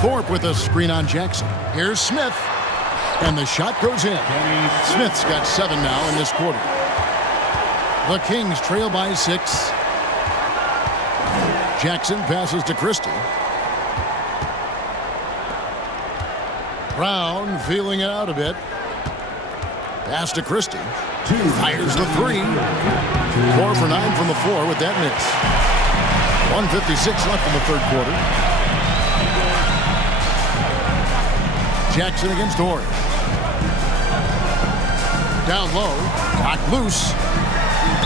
Thorpe with a screen on Jackson. Here's Smith. And the shot goes in. Smith's got 7 now in this quarter. The Kings trail by 6. Jackson passes to Christie. Brown feeling it out a bit. Pass to Christie. Fires the 3. 4 for 9 from the floor with that miss. 1:56 left in the third quarter. Jackson against Horry. Down low. Knocked loose.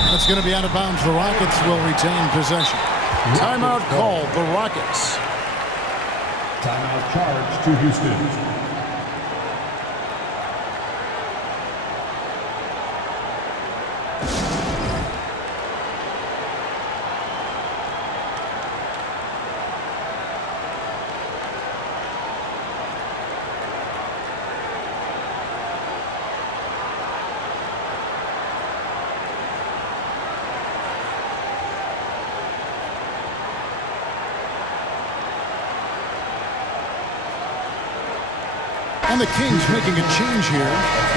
That's going to be out of bounds. The Rockets will retain possession. Timeout called. The Rockets. Timeout charge to Houston. And the Kings making a change here.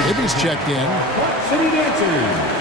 Ibby's checked in. City Dancers.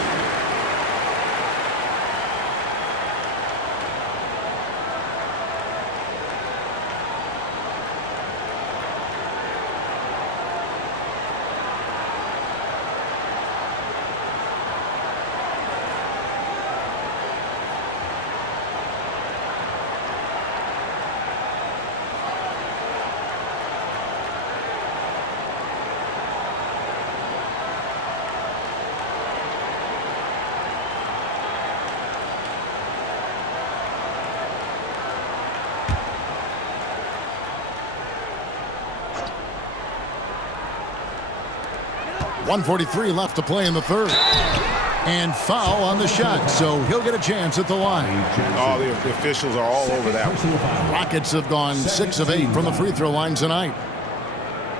.143 left to play in the third. And foul on the shot, so he'll get a chance at the line. Oh, the officials are all over that one. Rockets have gone 6 of 8 from the free throw line tonight.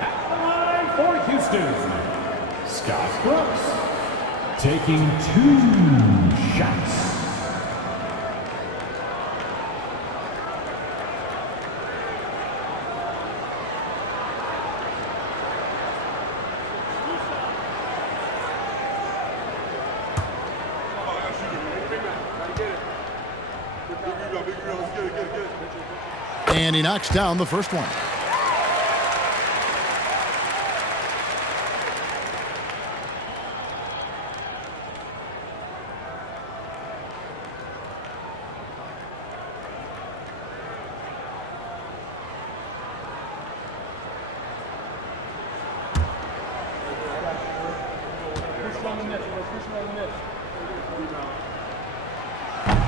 At the line for Houston, Scott Brooks taking 2 shots. And he knocks down the first one.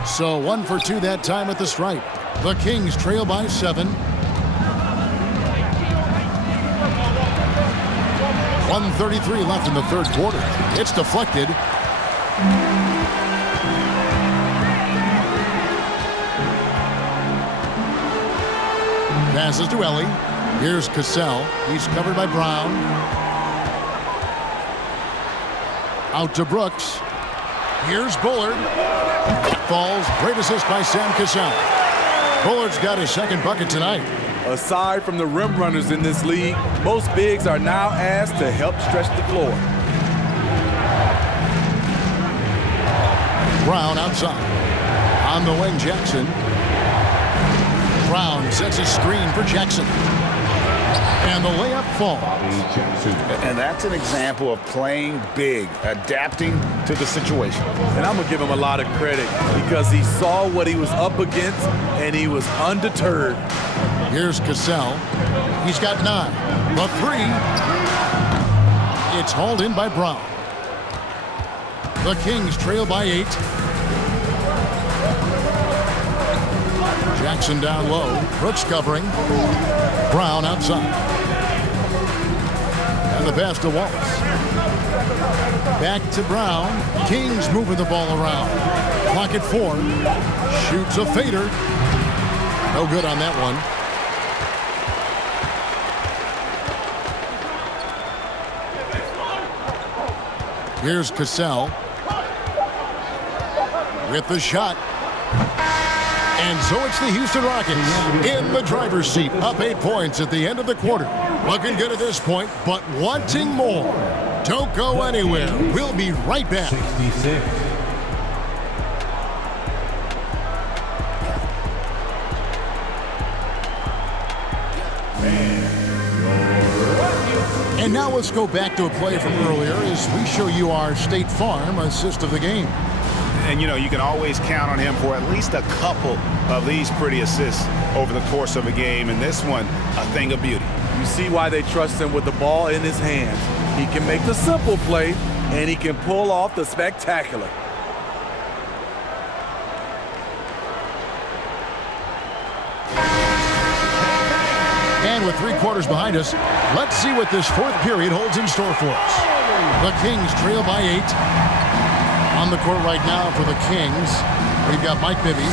So 1 for 2 that time at the stripe. The Kings trail by 7. 1:33 left in the third quarter. It's deflected. Passes to Ellie. Here's Cassell. He's covered by Brown. Out to Brooks. Here's Bullard. Falls. Great assist by Sam Cassell. Bullard's got his second bucket tonight. Aside from the rim runners in this league, most bigs are now asked to help stretch the floor. Brown outside. On the wing, Jackson. Brown sets a screen for Jackson. And the layup falls. And that's an example of playing big, adapting to the situation. And I'm going to give him a lot of credit because he saw what he was up against and he was undeterred. Here's Cassell. He's got 9. The 3. It's hauled in by Brown. The Kings trail by 8. Jackson down low. Brooks covering. Brown outside. And the pass to Wallace. Back to Brown. Kings moving the ball around. Clock at 4. Shoots a fader. No good on that one. Here's Cassell with the shot. And so it's the Houston Rockets in the driver's seat, up 8 points at the end of the quarter. Looking good at this point, but wanting more. Don't go anywhere. We'll be right back. 66. And now let's go back to a play from earlier as we show you our State Farm assist of the game. And, you know, you can always count on him for at least a couple of these pretty assists over the course of a game. And this one, a thing of beauty. You see why they trust him with the ball in his hands. He can make the simple play, and he can pull off the spectacular. And with 3 quarters behind us, let's see what this fourth period holds in store for us. The Kings trail by 8. On the court right now for the Kings, we've got Mike Bibby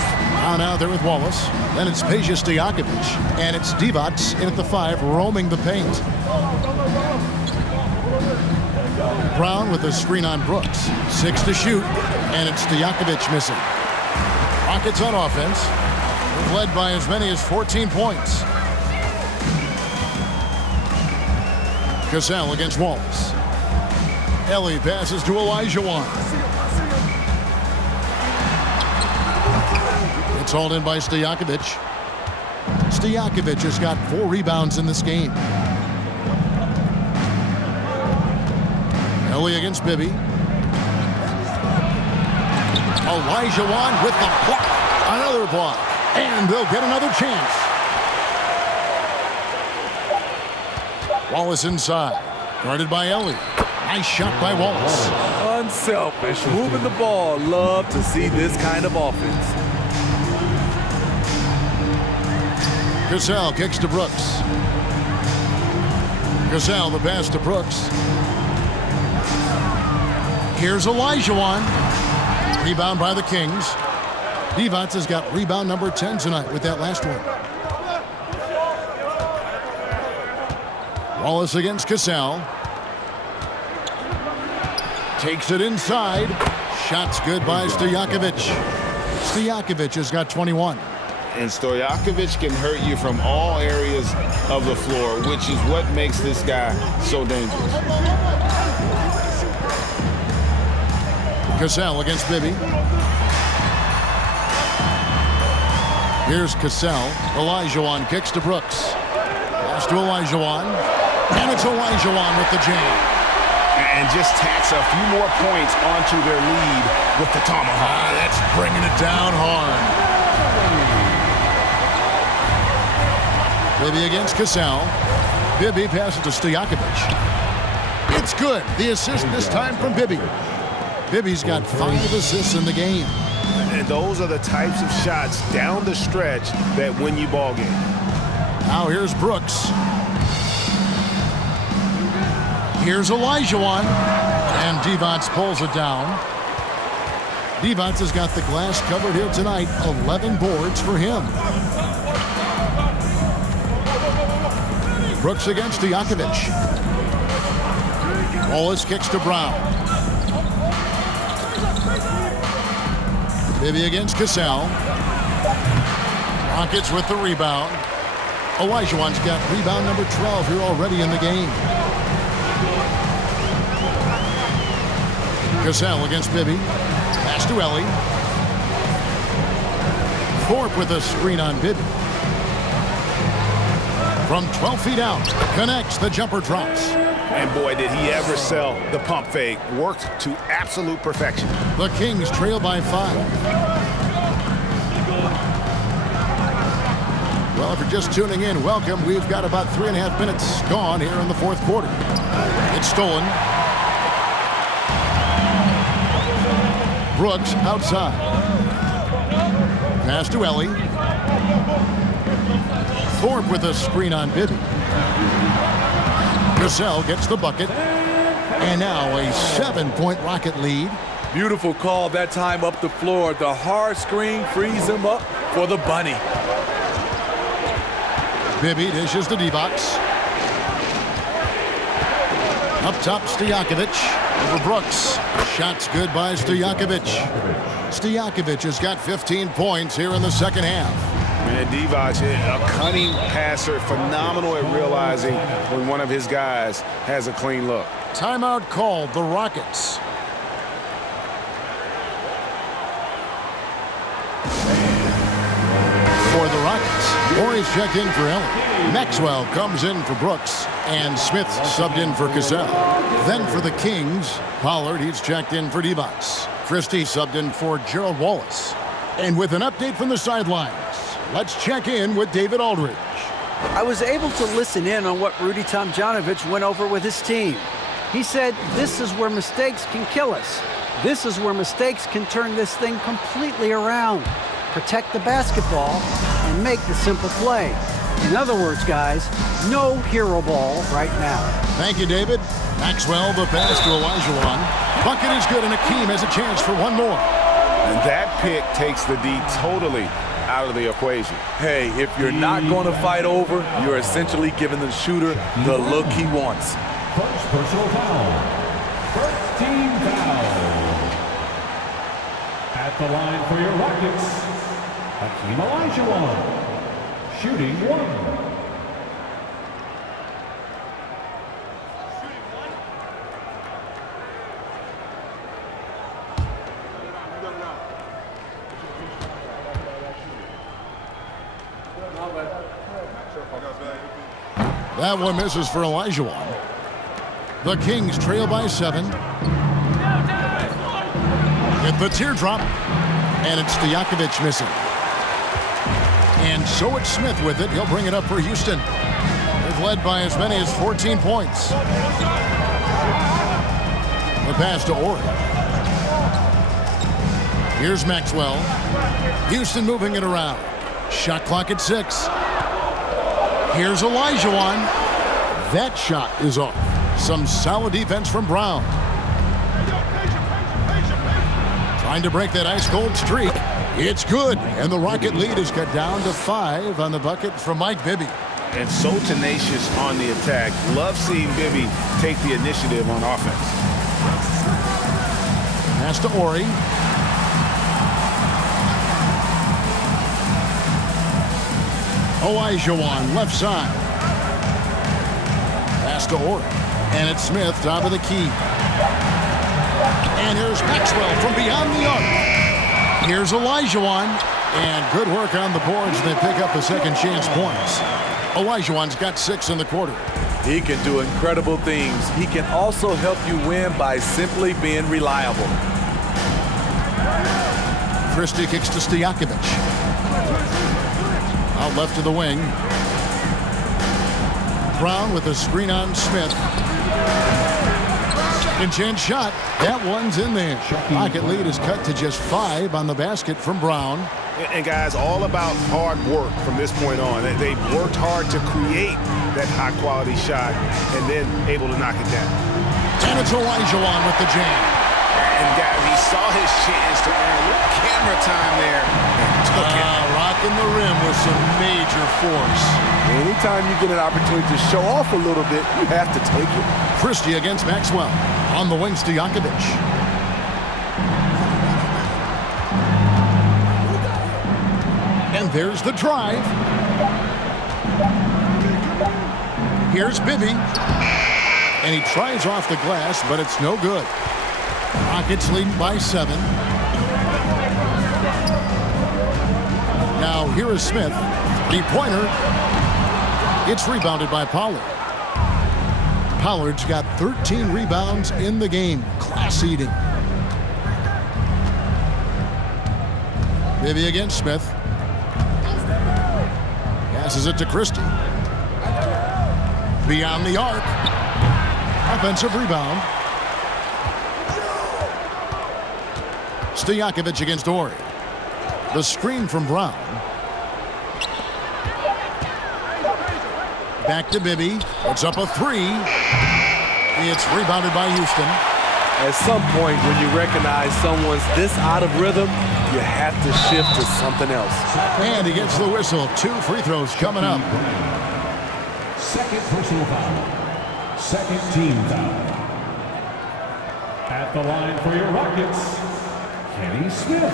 on out there with Wallace. Then it's Peja Stojaković, and it's Divac in at the 5, roaming the paint. Brown with a screen on Brooks. 6 to shoot, and it's Stojaković missing. Rockets on offense, led by as many as 14 points. Cassell against Wallace. Ellie passes to Olajuwon. It's hauled in by Stojaković. Stojaković has got 4 rebounds in this game. Ellie against Bibby. Olajuwon with the block. Another block. And they'll get another chance. Wallace inside. Guarded by Ellie. Nice shot by Wallace. Unselfish. Moving the ball. Love to see this kind of offense. Cassell kicks to Brooks. Cassell the pass to Brooks. Here's Olajuwon. Rebound by the Kings. Divac has got rebound number 10 tonight with that last one. Wallace against Cassell. Takes it inside. Shot's good by Stojaković. Stojaković has got 21. And Stojaković can hurt you from all areas of the floor, which is what makes this guy so dangerous. Cassell against Bibby. Here's Cassell. Olajuwon kicks to Brooks. Pass to Olajuwon. And it's Olajuwon with the jam. And just tacks a few more points onto their lead with the tomahawk. That's bringing it down hard. Bibby against Cassell. Bibby passes to Stojaković. It's good. The assist this time from Bibby. Bibby's got 5 assists in the game. And those are the types of shots down the stretch that win you ball game. Now here's Brooks. Here's Olajuwon. And Divac pulls it down. Divac has got the glass covered here tonight. 11 boards for him. Brooks against Stojaković. Wallace kicks to Brown. Bibby against Cassell. Rockets with the rebound. Olajuwon's got rebound number 12 here already in the game. Cassell against Bibby. Pass to Ellie. Thorpe with a screen on Bibby. From 12 feet out. Connects. The jumper drops. And boy, did he ever sell the pump fake. Worked to absolute perfection. The Kings trail by 5. Well, if you're just tuning in, welcome. We've got about 3.5 minutes gone here in the 4th quarter. It's stolen. Brooks outside. Pass to Ellie. Thorpe with a screen on Bibby. Cassell gets the bucket. And now a 7-point Rocket lead. Beautiful call that time up the floor. The hard screen frees him up for the bunny. Bibby dishes to Divac. Up top, Stojaković. Over Brooks. Shots good by Stojaković. Stojaković has got 15 points here in the second half. Man, Divac, a cunning passer, phenomenal at realizing when one of his guys has a clean look. Timeout called, the Rockets. For the Rockets, Horry's checked in for Ellie. Maxwell comes in for Brooks, and Smith subbed in for Cassell. Then for the Kings, Pollard, he's checked in for Divac. Christie subbed in for Gerald Wallace. And with an update from the sidelines, let's check in with David Aldridge. I was able to listen in on what Rudy Tomjanovich went over with his team. He said, this is where mistakes can kill us. This is where mistakes can turn this thing completely around. Protect the basketball and make the simple play. In other words, guys, no hero ball right now. Thank you, David. Maxwell, the pass to Olajuwon. Bucket is good, and Akeem has a chance for one more. And that pick takes the D totally out of the equation. Hey, if you're not going to fight over, you're essentially giving the shooter the look he wants. First personal foul. First team foul. At the line for your Rockets, Hakeem Olajuwon, shooting 1. That one misses for Olajuwon. The Kings trail by 7. At the teardrop, and it's Stojaković missing. And so it's Smith with it. He'll bring it up for Houston. They've led by as many as 14 points. The pass to Horry. Here's Maxwell. Houston moving it around. Shot clock at 6. Here's Olajuwon. That shot is off. Some solid defense from Brown. Trying to break that ice-cold streak. It's good, and the Rocket lead is cut down to 5 on the bucket from Mike Bibby. And so tenacious on the attack. Love seeing Bibby take the initiative on offense. Pass to Horry. Olajuwon, left side. Pass to Horry. And it's Smith, top of the key. And here's Maxwell from beyond the arc. Here's Olajuwon. And good work on the boards. They pick up the second chance points. Olajuwon's got 6 in the quarter. He can do incredible things. He can also help you win by simply being reliable. Christie kicks to Stojaković. Out left to the wing. Brown with a screen on Smith. Second chance shot. That one's in there. Pocket lead is cut to just 5 on the basket from Brown. And guys, all about hard work from this point on. They've worked hard to create that high-quality shot and then able to knock it down. And it's Olajuwon with the jam. And guys, he saw his chance to earn a little camera time there and took it. Rocking the rim with some major force. Anytime you get an opportunity to show off a little bit, you have to take it. Christie against Maxwell. On the wing, Stojaković. And there's the drive. Here's Bibby. And he tries off the glass, but it's no good. Rockets leading by 7. Now here is Smith. Three-pointer. It's rebounded by Pollard. Pollard's got 13 rebounds in the game. Class eating. Bibby against Smith. Passes it to Christie. Beyond the arc. Offensive rebound. Stojaković against Horry. The screen from Brown. Back to Bibby. Puts up a 3. It's rebounded by Houston. At some point, when you recognize someone's this out of rhythm, you have to shift to something else. And he gets the whistle. 2 free throws coming up. Second personal foul. Second team foul. At the line for your Rockets, Kenny Smith.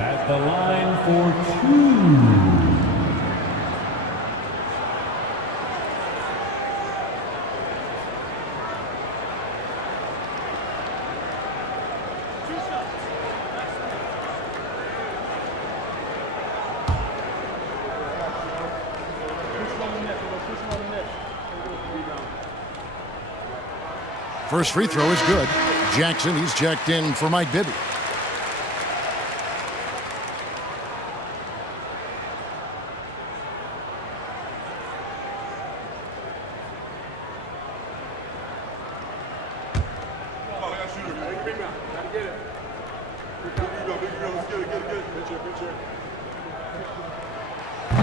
At the line for 2. First free throw is good. Jackson, he's checked in for Mike Bibby.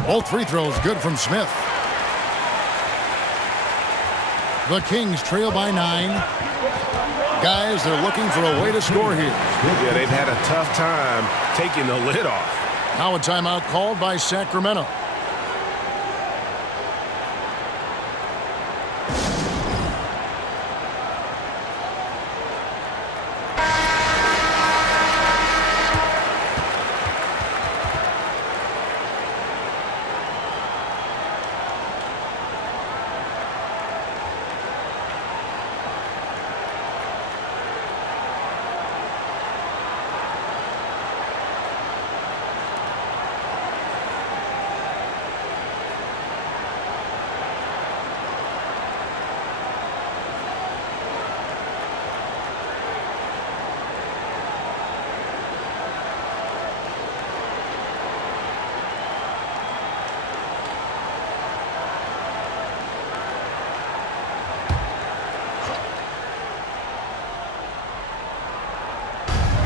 Both free throws good from Smith. The Kings trail by 9. Guys, they're looking for a way to score here. Yeah, they've had a tough time taking the lid off. Now a timeout called by Sacramento.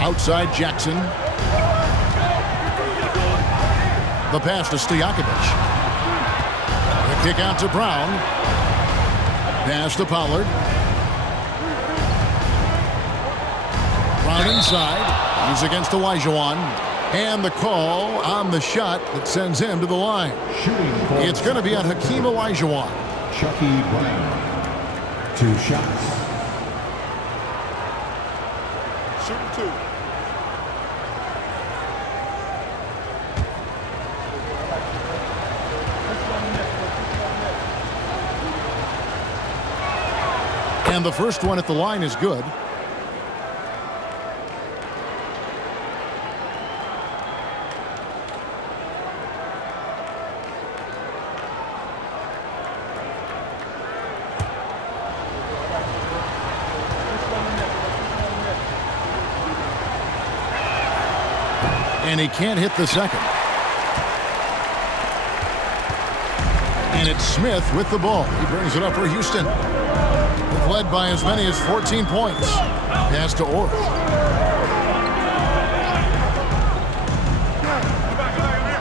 Outside Jackson. The pass to Stojaković. The kick out to Brown. Pass to Pollard. Brown inside. He's against Olajuwon. And the call on the shot that sends him to the line. It's going to be on Hakeem Olajuwon. Chucky Brown. 2 shots. Shooting 2. And the first one at the line is good. And he can't hit the second. And it's Smith with the ball. He brings it up for Houston. They've led by as many as 14 points. Pass to Orr.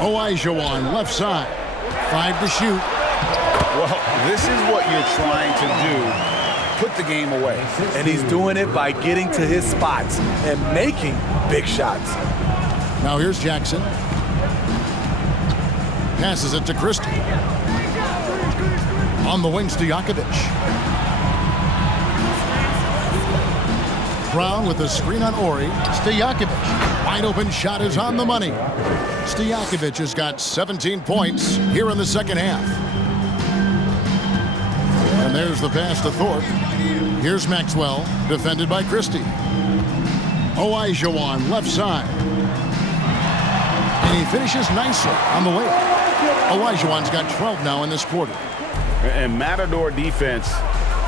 Olajuwon, left side. 5 to shoot. Well, this is what you're trying to do. Put the game away. And he's doing it by getting to his spots and making big shots. Now here's Jackson. Passes it to Christie. On the wing, Stojaković. Brown with a screen on Horry. Stojaković. Wide open shot is on the money. Stojaković has got 17 points here in the second half. And there's the pass to Thorpe. Here's Maxwell, defended by Christie. Olajuwon, left side. And he finishes nicely on the layup. Olajuwon's got 12 now in this quarter. And Matador defense,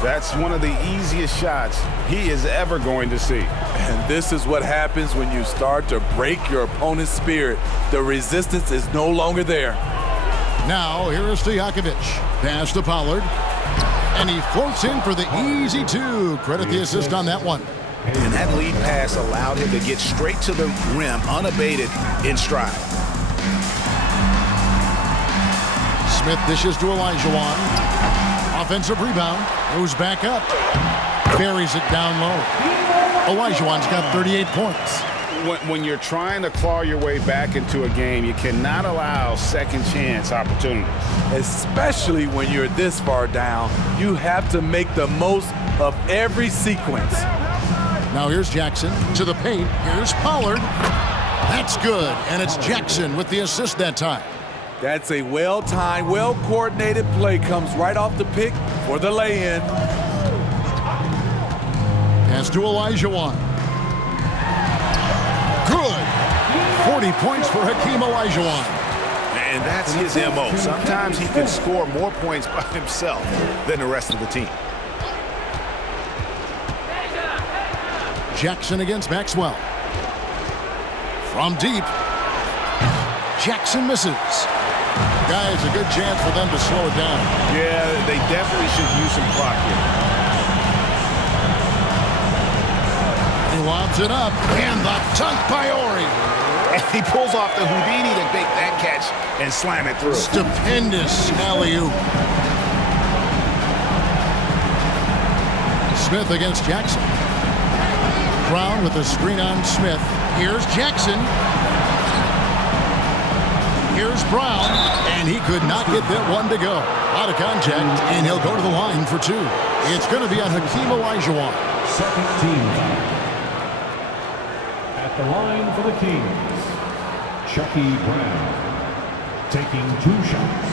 that's one of the easiest shots he is ever going to see. And this is what happens when you start to break your opponent's spirit. The resistance is no longer there. Now, here is Stojaković. Pass to Pollard. And he floats in for the easy two. Credit the assist on that one. And that lead pass allowed him to get straight to the rim, unabated, in stride. Smith dishes to Olajuwon. Offensive rebound. Goes back up. Buries it down low. Olajuwon's got 38 points. When you're trying to claw your way back into a game, you cannot allow second chance opportunities. Especially when you're this far down, you have to make the most of every sequence. Now here's Jackson to the paint. Here's Pollard. That's good. And it's Jackson with the assist that time. That's a well-timed, well-coordinated play. Comes right off the pick for the lay-in. Pass to Olajuwon. Good. 40 points for Hakeem Olajuwon. And that's his MO. Sometimes he can score more points by himself than the rest of the team. Jackson against Maxwell. From deep. Jackson misses. Guys, a good chance for them to slow it down. Yeah, they definitely should use some clock here. He lobs it up. And the dunk by Horry. And he pulls off the Houdini to make that catch and slam it through. Stupendous alley-oop. Smith against Jackson. Brown with a screen on Smith. Here's Jackson. Here's Brown. And he could not get that one to go. Out of contact, and he'll go to the line for two. It's going to be on Hakeem Olajuwon. Second team foul. At the line for the Kings, Chucky Brown, taking 2 shots.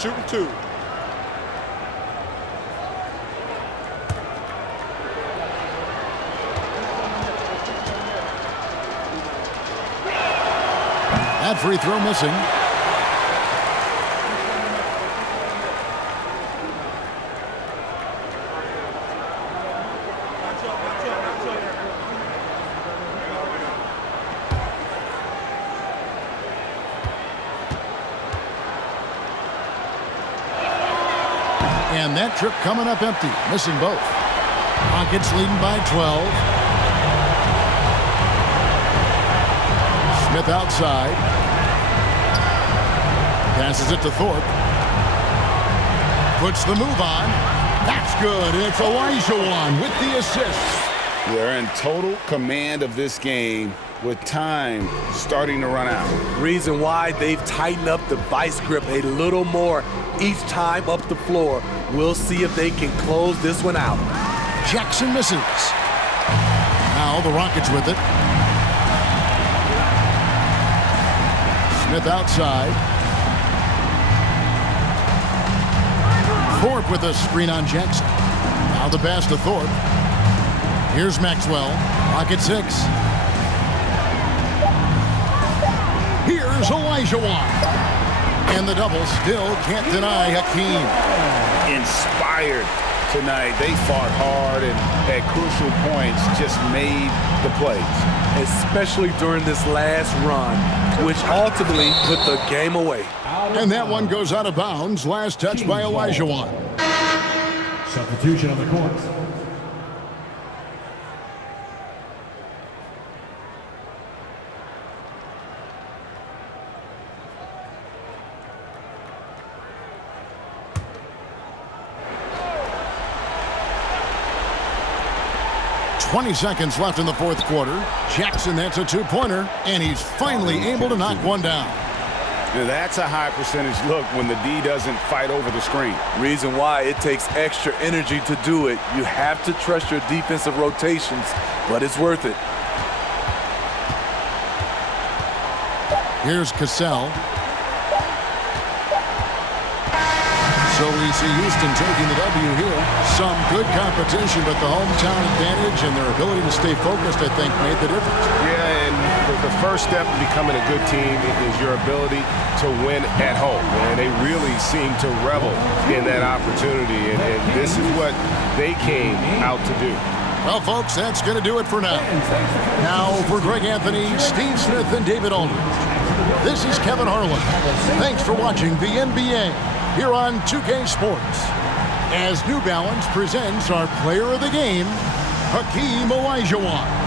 Shooting 2. That free throw missing. And that trip coming up empty, missing both. Rockets leading by 12. Smith outside. Passes it to Thorpe. Puts the move on. That's good. And it's Olajuwon with the assist. They're in total command of this game with time starting to run out. Reason why they've tightened up the vice grip a little more each time up the floor. We'll see if they can close this one out. Jackson misses. Now the Rockets with it. Smith outside. Thorpe with a screen on Jackson. Now the pass to Thorpe. Here's Maxwell. Rocket 6. Here's Olajuwon. And the double still can't deny Hakeem. Inspired tonight. They fought hard and at crucial points just made the plays. Especially during this last run, which ultimately put the game away. And that one goes out of bounds. Last touch by Olajuwon. Substitution on the court. "20 seconds left in the fourth quarter. Jackson, that's a two-pointer, and he's finally able to knock one down. Now, that's a high percentage look when the D doesn't fight over the screen. Reason why it takes extra energy to do it. You have to trust your defensive rotations, but it's worth it. Here's Cassell. So we see Houston taking the W here. Some good competition, but the hometown advantage and their ability to stay focused, I think, made the difference. Yeah, and the first step to becoming a good team is your ability to win at home. And they really seem to revel in that opportunity, and this is what they came out to do. Well, folks, that's going to do it for now. Now, for Greg Anthony, Steve Smith, and David Aldridge, this is Kevin Harlan. Thanks for watching the NBA here on 2K Sports, as New Balance presents our player of the game, Hakeem Olajuwon.